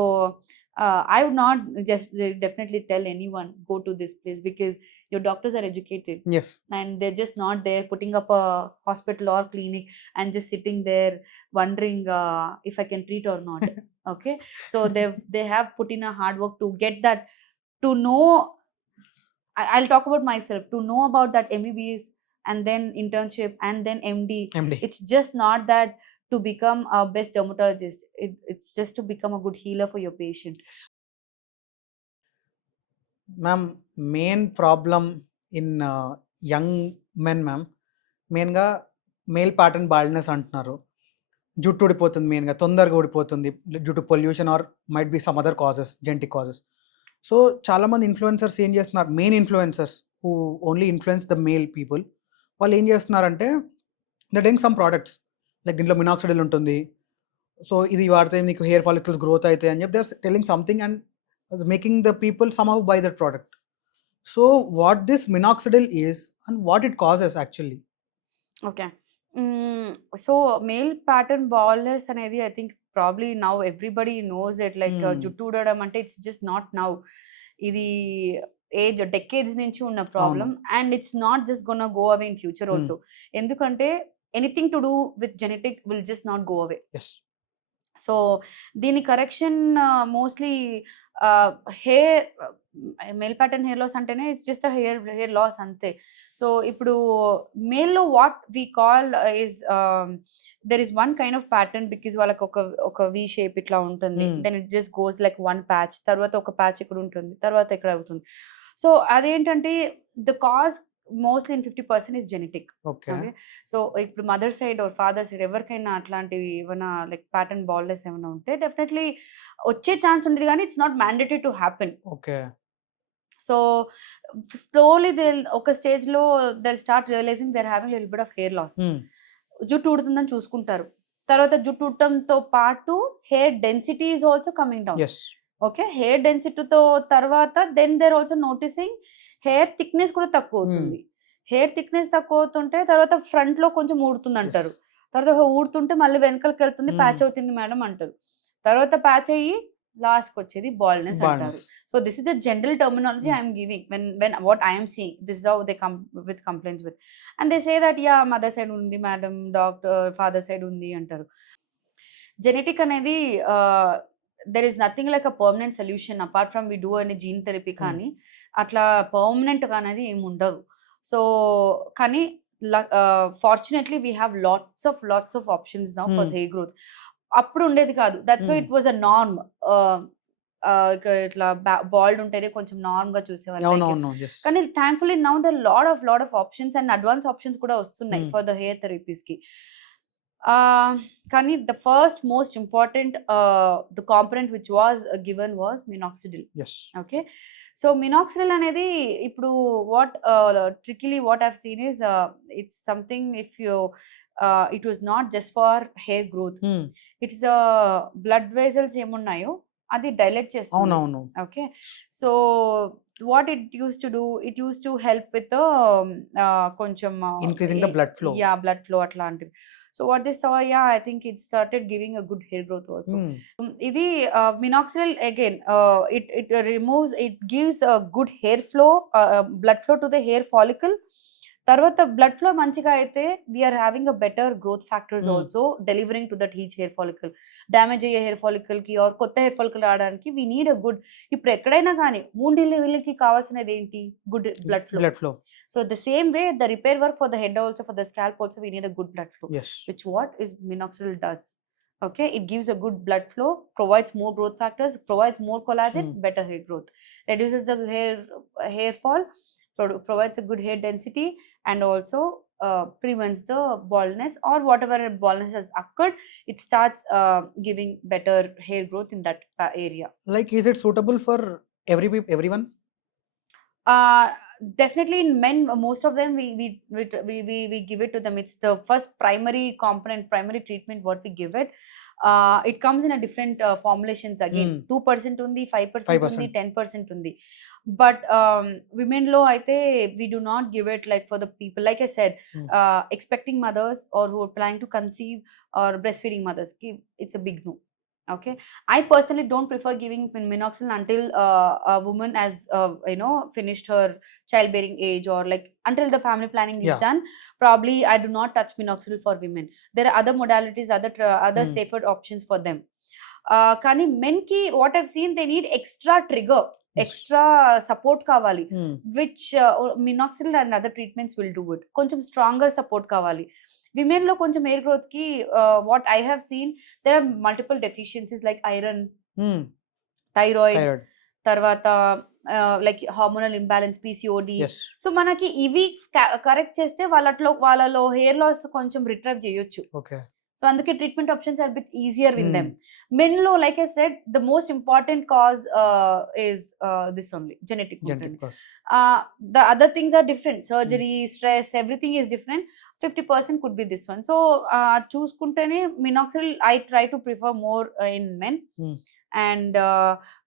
I would not just definitely tell anyone go to this place, because your doctors are educated yes and they're just not there putting up a hospital or clinic and just sitting there wondering if I can treat or not. Okay, so they have put in a hard work to get that, to know. I'll talk about myself, to know about that MBBS and then internship and then MD. MD. It's just not that to become a best dermatologist, it's just to become a good healer for your patient. Ma'am main problem in young men ma'am, మెయిన్గా male pattern baldness అంటున్నారు. జుట్టు ఊడిపోతుంది, మెయిన్గా తొందరగా ఊడిపోతుంది due to pollution or might be some other causes, genetic causes. So చాలామంది influencers ఏం చేస్తున్నారు, main influencers who only influence the male people, వాళ్ళు ఏం చేస్తున్నారంటే ద డెంగ్ సమ్ ప్రోడక్ట్స్ లైక్ దీంట్లో మినాక్సిడిల్ ఉంటుంది, సో ఇది వాడితే నీకు హెయిర్ ఫాలికల్స్ గ్రోత్ అవుతాయి అని చెప్పి they are telling something and making the people somehow by that product. So what this minoxidil is and what it causes actually? Okay. So male pattern baldness అనేది, I think probably now everybody knows it. Like జుట్టు ఊడడం అంటే it's just not now. ఇది age decades నుంచి ఉన్న problem, and it's not just gonna go away in future also. ఎందుకంటే anything to do with genetic will just not go away. Yes so దీని correction mostly hair, male pattern hair loss అంటేనే it's just hair loss అంతే. So ఇప్పుడు మేల్లో what we call is there is one kind of pattern, because వాళ్ళకి ఒక V shape ఇట్లా ఉంటుంది, then it just goes like one patch, తర్వాత ఒక ప్యాచ్ ఇక్కడ ఉంటుంది, తర్వాత ఇక్కడ అవుతుంది. సో అదేంటంటే the cause mostly in 50% is genetic. Okay okay, so ఇప్పుడు mother side or father side ఎవరికైనా అట్లాంటివి ఏమైనా లైక్ ప్యాటర్న్ బాల్నెస్ ఏమైనా ఉంటే డెఫినెట్లీ వచ్చే ఛాన్స్ ఉంది, కానీ it's not mandatory to happen. Okay so slowly they ఒక స్టేజ్లో they start realizing they are having little bit of hair loss. జుట్టు ఊడుతుందని చూసుకుంటారు, తర్వాత జుట్టు ఊడటంతో పాటు hair density is also coming down. Yes okay, hair డెన్సిటీతో తర్వాత then they're also noticing hair thickness కూడా తక్కువ అవుతుంది. హెయిర్ థిక్‌నెస్ తక్కువ అవుతుంటే తర్వాత ఫ్రంట్‌లో కొంచెం ఊడుతుందంటారు. యెస్. తర్వాత ఊడుతుంటే మళ్ళీ వెనకాలకెళ్తుంది ప్యాచ్ హ్మ్. అవుతుంది మేడం అంటారు. తర్వాత ప్యాచ్ అయ్యి లాస్ట్‌కొచ్చేది బాల్డ్‌నెస్ అంటారు. Baldness. So this is the general terminology hmm. I am giving when what I am seeing. This is how they come with complaints with. And they say that yeah! Mother side ఉంది madam, father side ఉంది అంటారు. Genetic అనేది there is nothing like a permanent solution apart from we do any gene therapy hmm. కానీ, అట్లా పర్మనెంట్‌గా అనేది ఏమి ఉండదు. సో, కానీ ఫార్చునేట్‌లీ వి have lots of options now for hmm. Hair growth. అప్పుడు ఉండేది కాదు. That's why hmm. It was a norm. Ah, ఇక ఇట్లా బాల్డ్ ఉంటేనే కొంచెం నార్మ్‌గా చూసేవాళ్ళు లైక్ ఇట్. అవునవును. యెస్. కానీ thankfully now there lot of options and advance options కూడా వస్తున్నాయి హ్మ్. ఫర్ ద హెయిర్ థెరపీస్‌కి. ఆహ్, కానీ the first most important the component which was given was minoxidil. Yes. Okay. So, minoxidil అనేది ఇప్పుడు trickily what I've seen is it's something if you it was not just for hair growth. Hmm. It's blood vessels ఏమున్నాయో అది dilate చేస్తుంది. అవునవును. Okay. So, what it used to do, it used to help with కొంచెం increasing a the blood flow. Yeah! Blood flow అట్లాంటివి. So, what they saw yeah! I think it started giving a good hair growth also. Hmm. ఇది minoxidil again it gives good hair flow, blood flow to the hair follicle. తర్వాత blood flow మంచిగా అయితే we are having a better growth factors hmm. Also delivering to that each hair follicle. Damage అయ్యే hair ఫాలికల్‌కి ఆర్ కొత్త hair follicle రావడానికి we need a good. ఇప్పుడు ఎక్కడైనా గాని మూండిళ్ళకి కావాల్సినది ఏంటి? Good blood flow. Blood flow. So the same way, the repair work for the head also, for the scalp also, we need a good blood flow, yes. which what is minoxidil does. Okay, it gives a good blood flow, provides more growth factors, provides more collagen, హ్మ్. better hair growth, reduces the hair fall, provides a good hair density, and also prevents the baldness or whatever baldness has occurred. It starts giving better hair growth in that area. Like, is it suitable for everyone? Uh, Definitely in men, most of them we give it to them. It's the first primary component, primary treatment what we give it. It comes in a different formulations again. హ్మ్. 2% undi, 5% undi, 5%. 10% undi. But women low అయితే we do not give it like for the people. Like I said, హ్మ్. expecting mothers or who are planning to conceive or breastfeeding mothers, it's a big no. Okay. I personally don't prefer giving minoxidil until a woman has, finished her childbearing age or like until the family planning is Yeah. done. Probably I do not touch minoxidil for women. There are other modalities, other Hmm. safer options for them. కానీ మెన్‌కి what I've seen they need extra trigger, Yes. Extra support కావాలి. Hmm. Which minoxidil and other treatments will do it. కొంచెం stronger support కావాలి. విమెన్‌లో కొంచెం hair గ్రోత్‌కి what I have seen there are multiple deficiencies like iron, hmm. Thyroid, thyroid. తర్వాత like hormonal imbalance, PCOD. Yes. So, మనకి ఇవి correct చేస్తే వాళ్ళలో హెయిర్ లాస్ కొంచెం రిట్రైవ్ చేయొచ్చు. ఓకే. సో, అందుకే treatment options are bit easier with hmm. Them. మెన్‌లో like I said the most important cause is this only genetic ఉంటుంది. Genetic cause. The other things are different. హ్మ్. Surgery, stress, everything is different. 50% could be this one. So, చూసుకుంటేనే minoxidil I try to prefer more in men. హ్మ్. And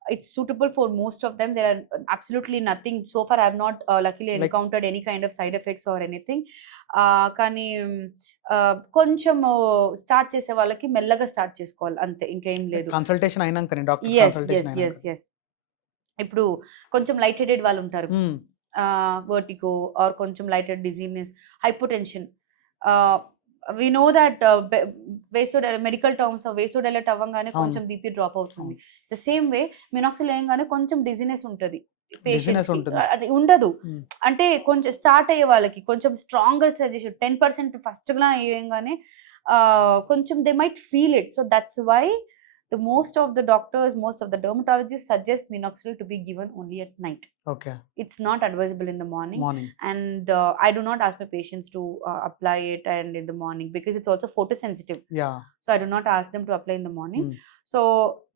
it's suitable for most of them. There are absolutely nothing. So far, I have not luckily Like, encountered any kind of side effects or anything. కానీ కొంచెము స్టార్ట్ చేసే వాళ్ళకి మెల్లగా స్టార్ట్ చేసుకోవాలి అంతే. ఇంకేం లేదు. కన్సల్టేషన్ అయినంకనే, డాక్టర్ యెస్. Consultation yes. అయినంక. యెస్. యెస్. ఇప్పుడు కొంచెం లైట్ హెడెడ్ వాళ్ళుంటారు. హ్మ్. వర్టిగో ఆర్ కొంచెం light head dizziness, hypotension. Ah, we know that medical terms vasodilate అవ్వంగానే అవును. కొంచెం బీపీ డ్రాప్ అవుతుంది. అవును. ద సేమ్ వే మినాక్సిడిల్ ఏయంగానే కొంచెం డిజీనెస్ ఉంటది డిజీనెస్ పేషెంట్స్‌కి. ఉంటుంది. అది ఉండదు. హ్మ్. అంటే కొంచెం స్టార్ట్ అయ్యే వాళ్ళకి కొంచెం స్ట్రాంగర్ సజెషన్ 10% ఫస్ట్‌గా ఏయంగానే కొంచెం they might feel it. So, that's why most of the doctors, most of the dermatologists suggest minoxidil to be given only at night. Okay. It's not advisable in the morning. Morning. And I do not ask my patients to apply it and in the morning because it's also photosensitive. Yeah! So I do not ask them to apply in the morning. హ్మ్. So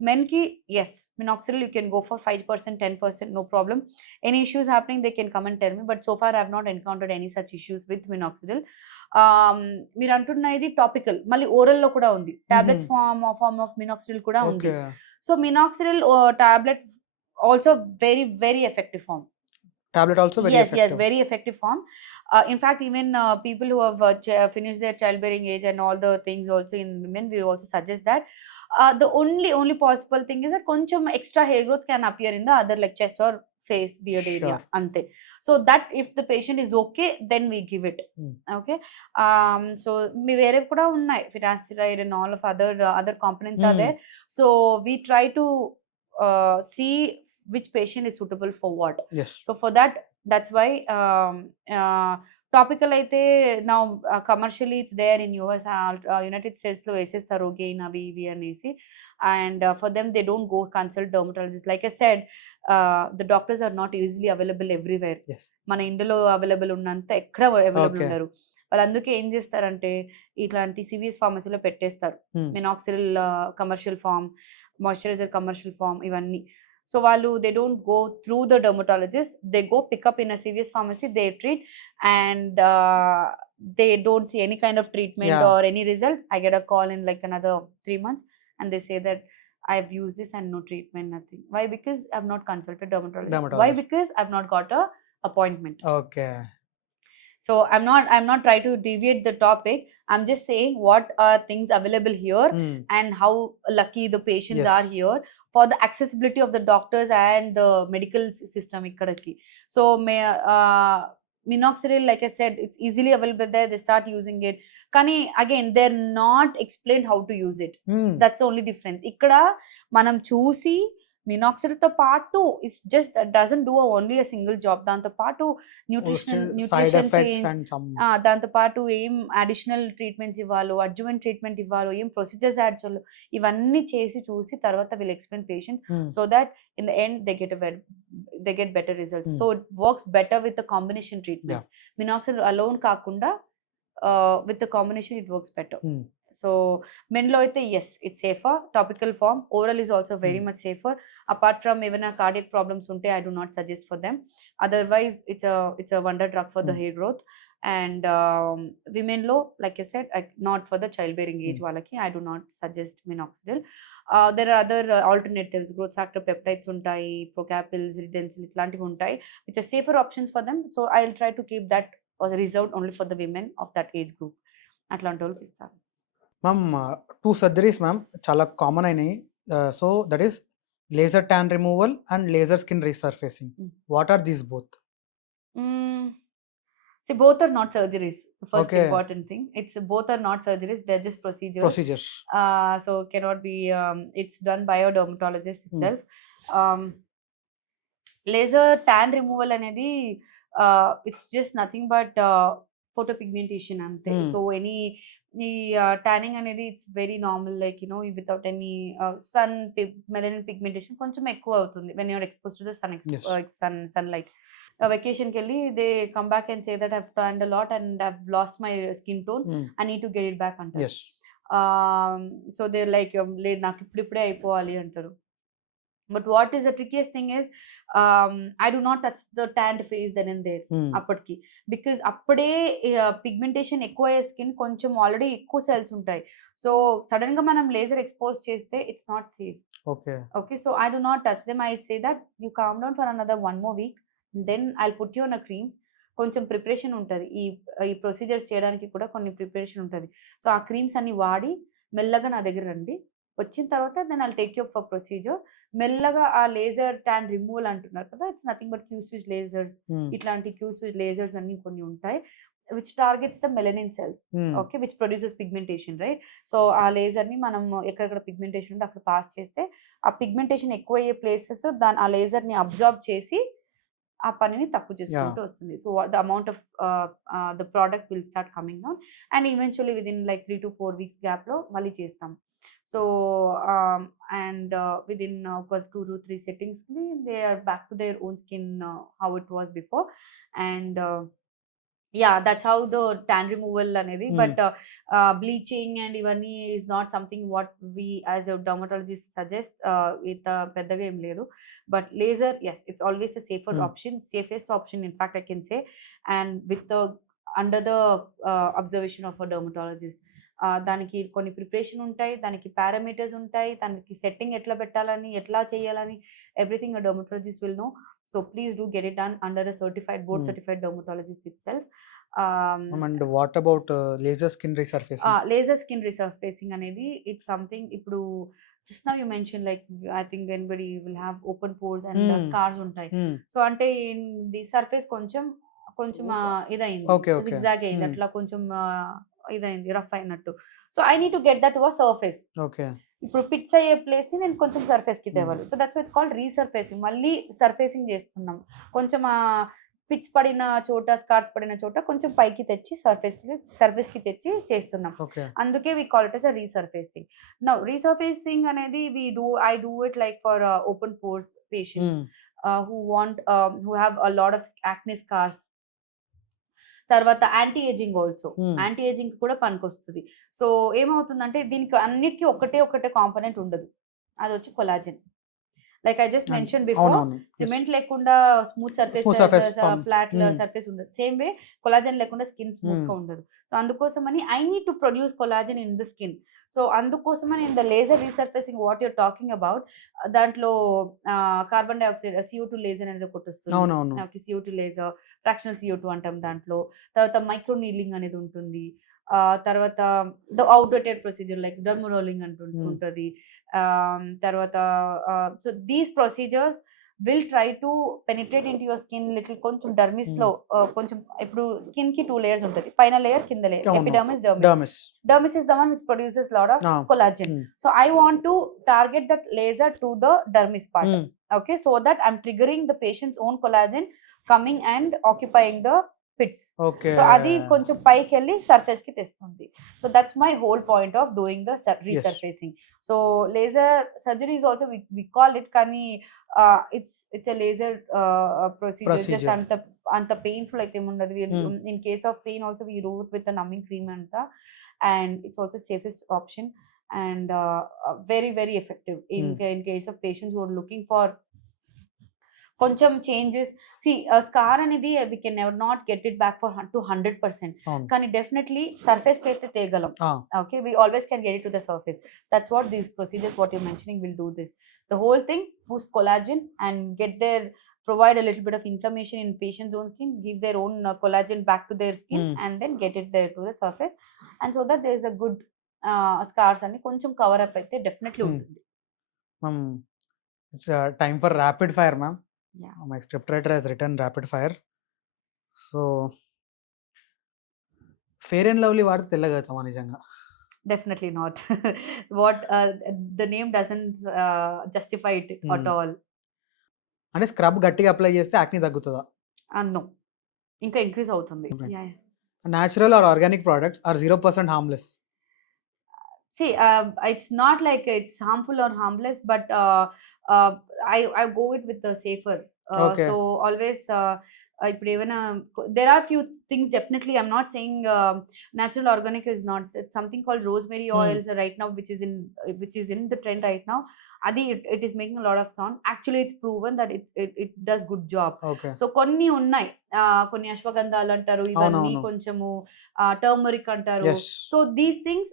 men ki, yes, minoxidil you can go for 5%, 10%, no problem. Any issues happening, they can come and tell me. But so far I have not encountered any such issues with minoxidil. మీరు అంటున్న ఇది టాపికల్. మళ్ళీ ఓరల్‌లో కూడా ఉంది. హుహు. Tablets form of minoxidil కూడా ఉంది. Okay. So minoxidil tablet also very, very effective form. Tablet also very Yes, effective. very effective form. In fact, even people who have finished their childbearing age and all the things also in women, we also suggest that. The only possible thing is that కొంచెం extra hair growth can appear in the other like chest or face beard area Sure. అంతే. So that if the patient is okay, then we give it. Okay. So మీ వేరేవి కూడా ఉన్నాయి, finasteride and all of other components are there. So we try to see which patient is suitable for what. Yes. So for that, that's why topical అయితే నా commercially it's there in US, united స్టేట్స్లో వేసేస్తారు gain అవి ఇవి అనేసి. And for them they don't go consult dermatologist. Like I said, the doctors are not easily available everywhere. Yes. మన ఇండియాలో అవైలబుల్ ఉన్నంత ఎక్కడ అవైలబుల్ Okay. ఉండరు. వాళ్ళు అందుకే ఏం చేస్తారంటే ఇట్లాంటి సివిఎస్ ఫార్మసీలో పెట్టేస్తారు. Minoxidil commercial form, moisturizer commercial form, ఇవన్నీ. So వాళ్ళు they don't go through the dermatologist, they go pick up in a CVS pharmacy, they treat, and they don't see any kind of treatment Yeah. or any result. I get a call in like another 3 months and they say that I've used this and no treatment, nothing. Why? Because I've not consulted dermatologist. Why? Dermatologist. Because I've not got a appointment. Okay. So I'm not trying to deviate the topic. I'm just saying what are things available here and how lucky the patients Yes. are here for the accessibility of the doctors and the medical system ikkadaki. So minoxidil, like I said, it's easily available there. They start using it. Kani again, they're not explained how to use it. That's the only difference. Ikkada manam చూసి మినాక్సిల్తో పాటు it's just doesn't do only a single job. దాంతో పాటు Side nutrition effects change, and some. దాంతో పాటు ఏం additional treatments ఇవ్వాలో, adjuvant treatment ఇవ్వాలో, ఏం ప్రొసీజర్స్ యాడ్ చేయాలో, ఇవన్నీ చేసి చూసి తర్వాత will explain patient so that in the end they get better results. So it works better with the combination treatments. Minoxidil alone కాకుండా with the combination it works better. So మెన్లో అయితే yes it's safer. Topical form, oral is also very much safer. Apart from ఏమైనా cardiac problems ఉంటే I do not suggest for them. Otherwise it's a wonder drug for the hair growth. And విమెన్లో like I said, not for the child bearing age వాళ్ళకి I do not suggest minoxidil. There are other alternatives, growth factor peptides ఉంటాయి, Procapils, Redensyl, ఇట్లాంటివి ఉంటాయి which are safer options for them. So I will try to keep that reserved only for the women of that age group. అట్లాంటి వాళ్ళకి ఇస్తాను. Ma'am 2 surgeries ma'am చాలా common అయినాయి. So that is laser tan removal and laser skin resurfacing. What are these both? See, both are not surgeries. The first Okay. important thing, it's both are not surgeries. They're just Procedures. So cannot be. It's done by a dermatologist itself. Laser tan removal అనేది it's just nothing but photopigmentation అంతే. So any tanning అనేది it's very normal, like you know, without any melanin pigmentation కొంచెం ఎక్కువ అవుతుంది when you're exposed to the Yes. sunlight. Vacation kelli they come back and say that I've tanned a lot and I've lost my skin tone. I need to get it back antaru. Yes. So they're like లేదు నాకు ఇప్పుడే అయిపోవాలి అంటారు. But what is the trickiest thing is, I do not touch the tanned face then and there అప్పటికి, because అప్పుడే పిగ్మెంటేషన్ ఎక్కువ అయ్యే స్కిన్ కొంచెం ఆల్రెడీ ఎక్కువ సెల్స్ ఉంటాయి. సో సడన్ గా మనం లేజర్ ఎక్స్పోజ్ చేస్తే it's not safe. Okay, so I do not touch them. I say that you calm down for another 1 more week, then I'll put you on a creams. కొంచెం ప్రిపరేషన్ ఉంటుంది, ఈ ప్రొసీజర్స్ చేయడానికి కూడా కొన్ని ప్రిపరేషన్ ఉంటుంది. సో ఆ క్రీమ్స్ అన్ని వాడి మెల్లగా నా దగ్గర రండి. వచ్చిన తర్వాత then I'll take you for procedure. మెల్లగా ఆ లేజర్ ట్యాన్ రిమూవల్ అంటున్నారు కదా, it's nothing but Q switch lasers. ఇట్లాంటి క్యూస్విచ్ లేజర్స్ అన్ని కొన్ని ఉంటాయి which targets the melanin cells, okay, which produces pigmentation, right. So ఆ లేజర్ ని మనం ఎక్కడెక్కడ పిగ్మెంటేషన్ ఉంటే అక్కడ పాస్ చేస్తే ఆ పిగ్మెంటేషన్ ఎక్కువ అయ్యే ప్లేసెస్ ఆ లేజర్ ని అబ్జార్బ్ చేసి ఆ పనిని తక్కువ చేసుకుంటూ వస్తుంది. So the amount of the product will start coming down and eventually within like 3 to 4 weeks గ్యాప్ లో మళ్ళీ చేస్తాం. So and within 2 to 3 settings they are back to their own skin how it was before. And yeah, that's how the tan removal anedi. But bleaching and ivanni is not something what we as a dermatologist suggest. Ita peddaga em ledu. But laser, yes, it's always a safer option, safest option in fact I can say, and with the under the observation of a dermatologist. దానికి కొన్ని ప్రిపరేషన్ ఉంటాయి, దానికి పారామీటర్స్ ఉంటాయి, దానికి సెట్టింగ్ ఎట్లా పెట్టాలని, ఎట్లా చేయాలని, everything a dermatologist will know. So please do get it done under a certified board certified dermatologist itself. And what about laser skin resurfacing? Laser skin resurfacing అనేది it's something ఇప్పుడు just now you mentioned like I think anybody will have open pores and scars ఉంటాయి. సో అంటే the surface కొంచెం కొంచెం ఇదైంది, Okay, okay. zigzag అయింది, అట్లా కొంచెం ఇదైంది, రఫ్ అయినట్టు. So I need to get that to a surface. Okay. ఇప్పుడు పిట్స్ అయ్యే ప్లేస్ ని నేను కొంచెం సర్ఫేస్ కి తేవాలి. So that's it's called resurfacing. మళ్ళీ సర్ఫేసింగ్ చేస్తున్నాం, కొంచెం పిట్స్ పడిన చోట, స్కార్స్ పడిన చోట కొంచెం పైకి తెచ్చి సర్ఫేస్ కి తెచ్చి చేస్తున్నాం. ఓకే. అందుకే we call it as a resurfacing. Now resurfacing అనేది I do it like for open pores patients who have a lot of acne scars. తర్వాత anti ageing also, anti ageing కూడా పనికొస్తుంది. సో ఏమవుతుందంటే దీనికి అన్నిటికీ ఒకటే కాంపోనెంట్ ఉండదు, అది వచ్చి collagen. Like I just mention before, cement లేకుండా స్మూత్ సర్ఫేస్, ఫ్లాట్ సర్ఫేస్ ఉండదు. సేమ్ వే కొలాజన్ లేకుండా స్కిన్ స్మూత్ గా ఉండదు. సో అందుకోసమని I need to produce collagen in the skin. So అందుకోసమని in the laser resurfacing what you're talking about, దాంట్లో carbon dioxide CO2 laser అనేది ఒకటి వస్తుంది, CO2 లేజర్, ఫ్రాక్షనల్ CO2 అంటాం దాంట్లో. తర్వాత మైక్రో నీలింగ్ అనేది ఉంటుంది. తర్వాత the outdated procedure like derm rolling ఉంటుంది. తర్వాత so these procedures will try to penetrate into your skin little. కొంచెం డర్మిస్ లో కొంచెం, ఇప్పుడు స్కిన్ కి 2 లేయర్స్ ఉంటుంది, పైన లేయర్, కింద layer, epidermis, dermis. Dermis is the one which produces lot of collagen. So I want to target that laser to the dermis part. Okay, so that I'm triggering the patient's own collagen coming and occupying the pits. Okay. So adi koncham paiki elli surface ki testundi. So that's my whole point of doing the resurfacing. So laser surgery is also we call it kani it's a laser procedure. Just anta painful aithe undadu. In case of pain also we do it with a numbing cream anta, and it's also safest option and very very effective in case of patients who are looking for కొంచెం changes. Scar అనేది we can never not get it back to 100%, కానీ definitely surface కి అయితే తేగలం. Okay, we always can get it to the surface. That's what these procedures what you're mentioning will do this. The whole thing boost collagen and provide a little bit of inflammation in patient's own skin, give their own collagen back to their skin and then get it there to the surface, and so that there is a good scars అని కొంచెం cover up అయితే definitely ఉంటుంది. It's time for rapid fire, ma'am. Yeah. My scriptwriter has written rapid fire. So Fair and Lovely వాడితే తెల్లగవుతామా నిజంగా? Definitely not. What the name doesn't justify it at all. అంటే స్క్రబ్ గట్టిగా అప్లై చేస్తే యాక్ని తగ్గుతుందా? No, ఇంకా ఇంక్రీజ్ అవుతుంది. Natural or organic products are 0% harmless. See, it's not like it's harmful or harmless, but I go it with the safer. Okay. So always ఇప్పుడు ఏమైనా there are few things definitely. I'm not saying natural organic is not. It's something called rosemary oils right now, which is in the trend right now. Adi it is making a lot of sound. Actually it's proven that it does good job. Okay. So కొన్ని ఉన్నాయి, కొన్ని అశ్వగంధాలు అంటారు, ఇవన్నీ కొంచెము టర్మరిక్ అంటారు. Yes. So these things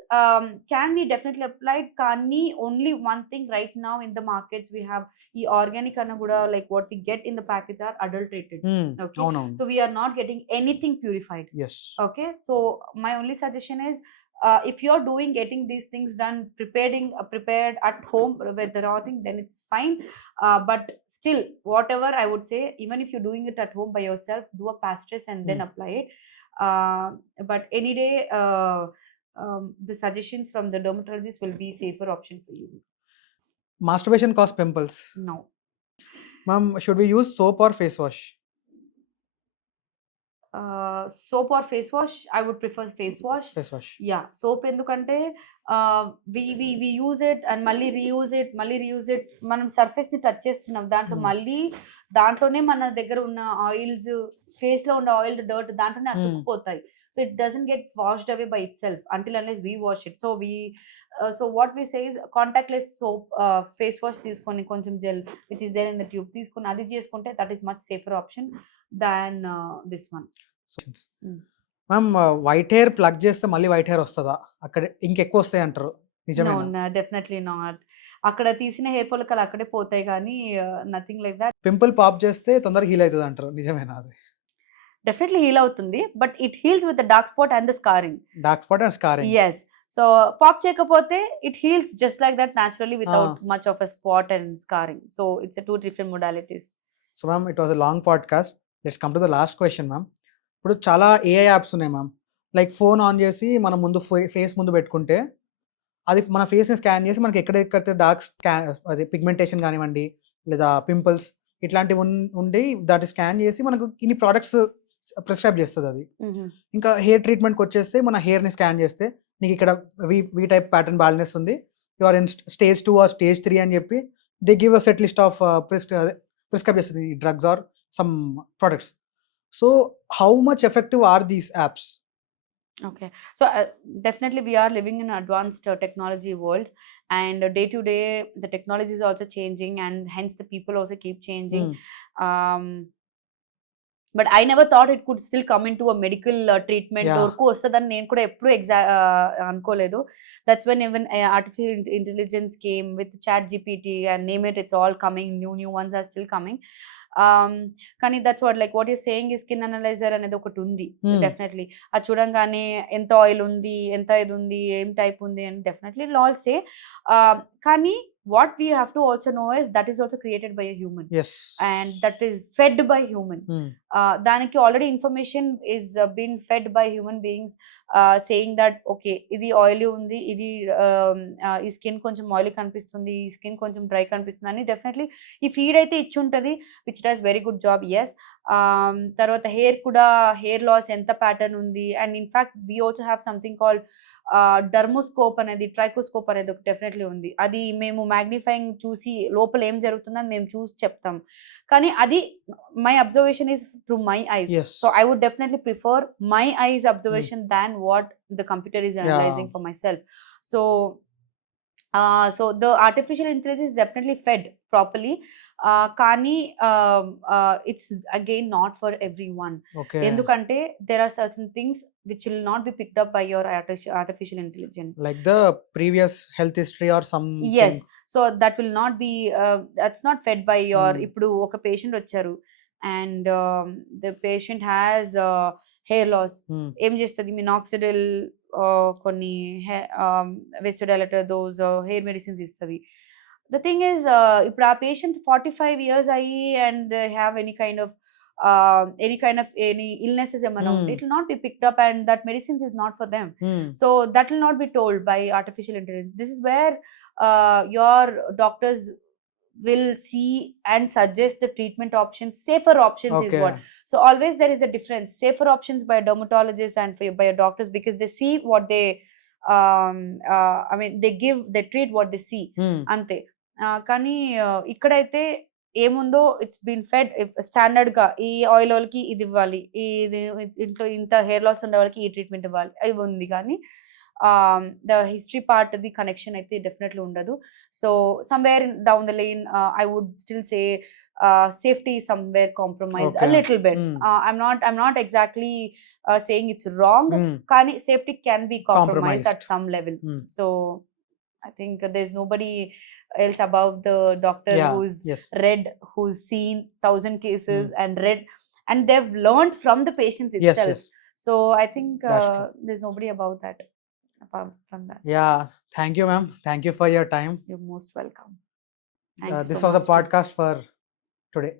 can be definitely applied, కానీ only one thing right now in the markets we have ఈ ఆర్గానిక్ అన్న కూడా like what we get in the package are adulterated. Okay, so we are not getting anything purified. Yes. Okay, so my only suggestion is if you're getting these things done prepared at home with the raw thing, then it's fine, but still whatever I would say, even if you're doing it at home by yourself, do a patch test and then apply it. But any day the suggestions from the dermatologist will be safer option for you. Masturbation cause pimples? No. Ma'am, should we use soap or face wash? Soap or face wash? I would prefer face wash. Face wash. Yeah, soap ఎందుకంటే we use it and మళ్ళీ reuse it. మనం సర్ఫేస్ ని టచ్ చేస్తున్నాం, దాంట్లో మళ్ళీ దాంట్లోనే మన దగ్గర ఉన్న ఆయిల్స్, ఫేస్ లో ఉన్న ఆయిల్ డర్ట్ దాంట్లోనే అతుక్కుపోతాయి. So it doesn't get washed away by itself until unless we wash it. So what we say is contactless soap, face wash తీసుకొని కొంచెం gel which is there in the tube తీసుకొని అది చేసుకుంటే that is much safer option than this one. Ma'am, white hair plug చేస్తే మళ్ళీ white hair వస్తుందా? అక్కడ ఇంకెక్కువ వస్తాయి అంటారు, నిజమేనా? No, definitely not. అక్కడ తీసిన హెయిర్ ఫాలికల్ అక్కడే పోతాయి కానీ nothing like that. Pimple pop చేస్తే తొందరగా హీల్ అవుతది అంటారు. నిజమేనా అది? డెఫినెట్లీ హీల్ అవుతుంది. But it heals with the dark spot and the scarring. Dark spot and scarring. Yes. So pop చేయకపోతే it heals just like that naturally without much of a spot and scarring. So it's 2 different modalities. So ma'am, it was a long podcast. Let's come to the last question ma'am. ఇప్పుడు చాలా AI apps ఉన్నాయి ma'am. Like phone on చేసి మన ముందు ఫేస్ ముందు పెట్టుకుంటే అది మన ఫేస్‌ని స్కాన్ చేసి మనకి ఎక్కడెక్కడైతే డార్క్ అది పిగ్మెంటేషన్ కానివ్వండి, లేదా పింపుల్స్ ఇట్లాంటివి ఉండి దాన్ని స్కాన్ చేసి మనకు ఇన్ని ప్రొడక్ట్స్ ప్రిస్క్రైబ్ చేస్తది అది. ఇంకా హెయిర్ ట్రీట్మెంట్‌కి వచ్చేస్తే మన హెయిర్‌ని స్కాన్ చేస్తే నీకు ఇక్కడ వి టైప్ ప్యాటర్న్ బాల్నెస్ ఉంది. You are in stage 2 or stage 3 అని చెప్పి they give a set list of prescribe చేస్తది drugs or some products. So how much effective are these apps? Okay. So definitely we are living in an advanced technology world, and day to day the technology is also changing, and hence the people also keep changing. Um, but I never thought it could still come into a medical treatment Yeah. వరకు వస్తదని నేను కూడా ఎప్పుడు అనుకోలేదు. That's when even artificial intelligence came with ChatGPT and name it, it's all coming. New ones are still coming. కానీ that's what like what you saying ఈ skin analyser అనేది ఒకటి ఉంది డెఫినెట్లీ. అది చూడంగానే ఎంత ఆయిల్ ఉంది, ఎంత ఇది ఉంది, ఏం టైప్ ఉంది అని డెఫినెట్లీ ఆల్ సే. కానీ what we have to also know is that is also created by a human. Yes. And that is fed by human. దానికి already information is being fed by human beings, saying that okay ఇది ఆయిలీ ఉంది, ఇది ఈ స్కిన్ కొంచెం ఆయిలీ కనిపిస్తుంది, ఈ స్కిన్ కొంచెం డ్రై కనిపిస్తుంది అని డెఫినెట్లీ ఈ ఫీడ్ అయితే ఇచ్చుంటది, which does very good job. Yes. తర్వాత హెయిర్ కూడా హెయిర్ లాస్ ఎంత ప్యాటర్న్ ఉంది, and in fact we also have something called dermoscope అనేది, ట్రైకోస్కోప్ అనేది ఒక డెఫినెట్లీ ఉంది. అది మేము మ్యాగ్నిఫైయింగ్ చూసి లోపల ఏం జరుగుతుందని మేము చూసి చెప్తాం. కానీ అది my observation is through my eyes. So I would definitely prefer my eyes observation than what the computer is analysing for myself. So the artificial intelligence is definitely fed properly, కానీ it's again not for everyone. Okay. ఎందుకంటే there are certain things which will not be picked up by your artificial intelligence. Like the previous health history or something. Yes. So that will not be that's not fed by your ఇప్పుడు ఒక పేషెంట్ వచ్చారు and the patient has hair loss. ఏం చేస్తుంది, మినాక్సిడిల్ కొన్ని వెస్టోడైలేటర్ those hair medicines ఇస్తుంది. The thing is ఇప్పుడు ఆ పేషెంట్ 45 years అయ్యి and have any kind of any illnesses ఏమైనా ఉంటే it will not be picked up, and that medicines is not for them. So that will not be told by artificial intelligence. This is where your doctors will see and suggest the treatment options, safer options. Okay. Is what. So always there is a difference. Safer options by a dermatologist and by a doctors, because they see what they I mean they treat what they see. Ante. కానీ ఇక్కడైతే ఏముందో it's been fed standard గా ఈ ఆయిల్ వాళ్ళకి ఇది ఇవ్వాలి, ఇది ఇంట్లో ఇంత హెయిర్ లాస్ ఉండే వాళ్ళకి ఈ ట్రీట్మెంట్ ఇవ్వాలి, అది ఉంది. కానీ the history part the connection అయితే డెఫినెట్లీ ఉండదు. So somewhere down the line I would still say safety is somewhere compromised. Okay. A little bit. I'm not exactly saying it's wrong. Kani safety can be compromised at some level. So I think there's nobody else above the doctor who's read, who's seen 1,000 cases and read, and they've learned from the patients itself. Yes. So I think there's nobody above that, apart from that. Yeah. Thank you, ma'am. Thank you for your time. You're most welcome. Thank you this so was much a podcast for today.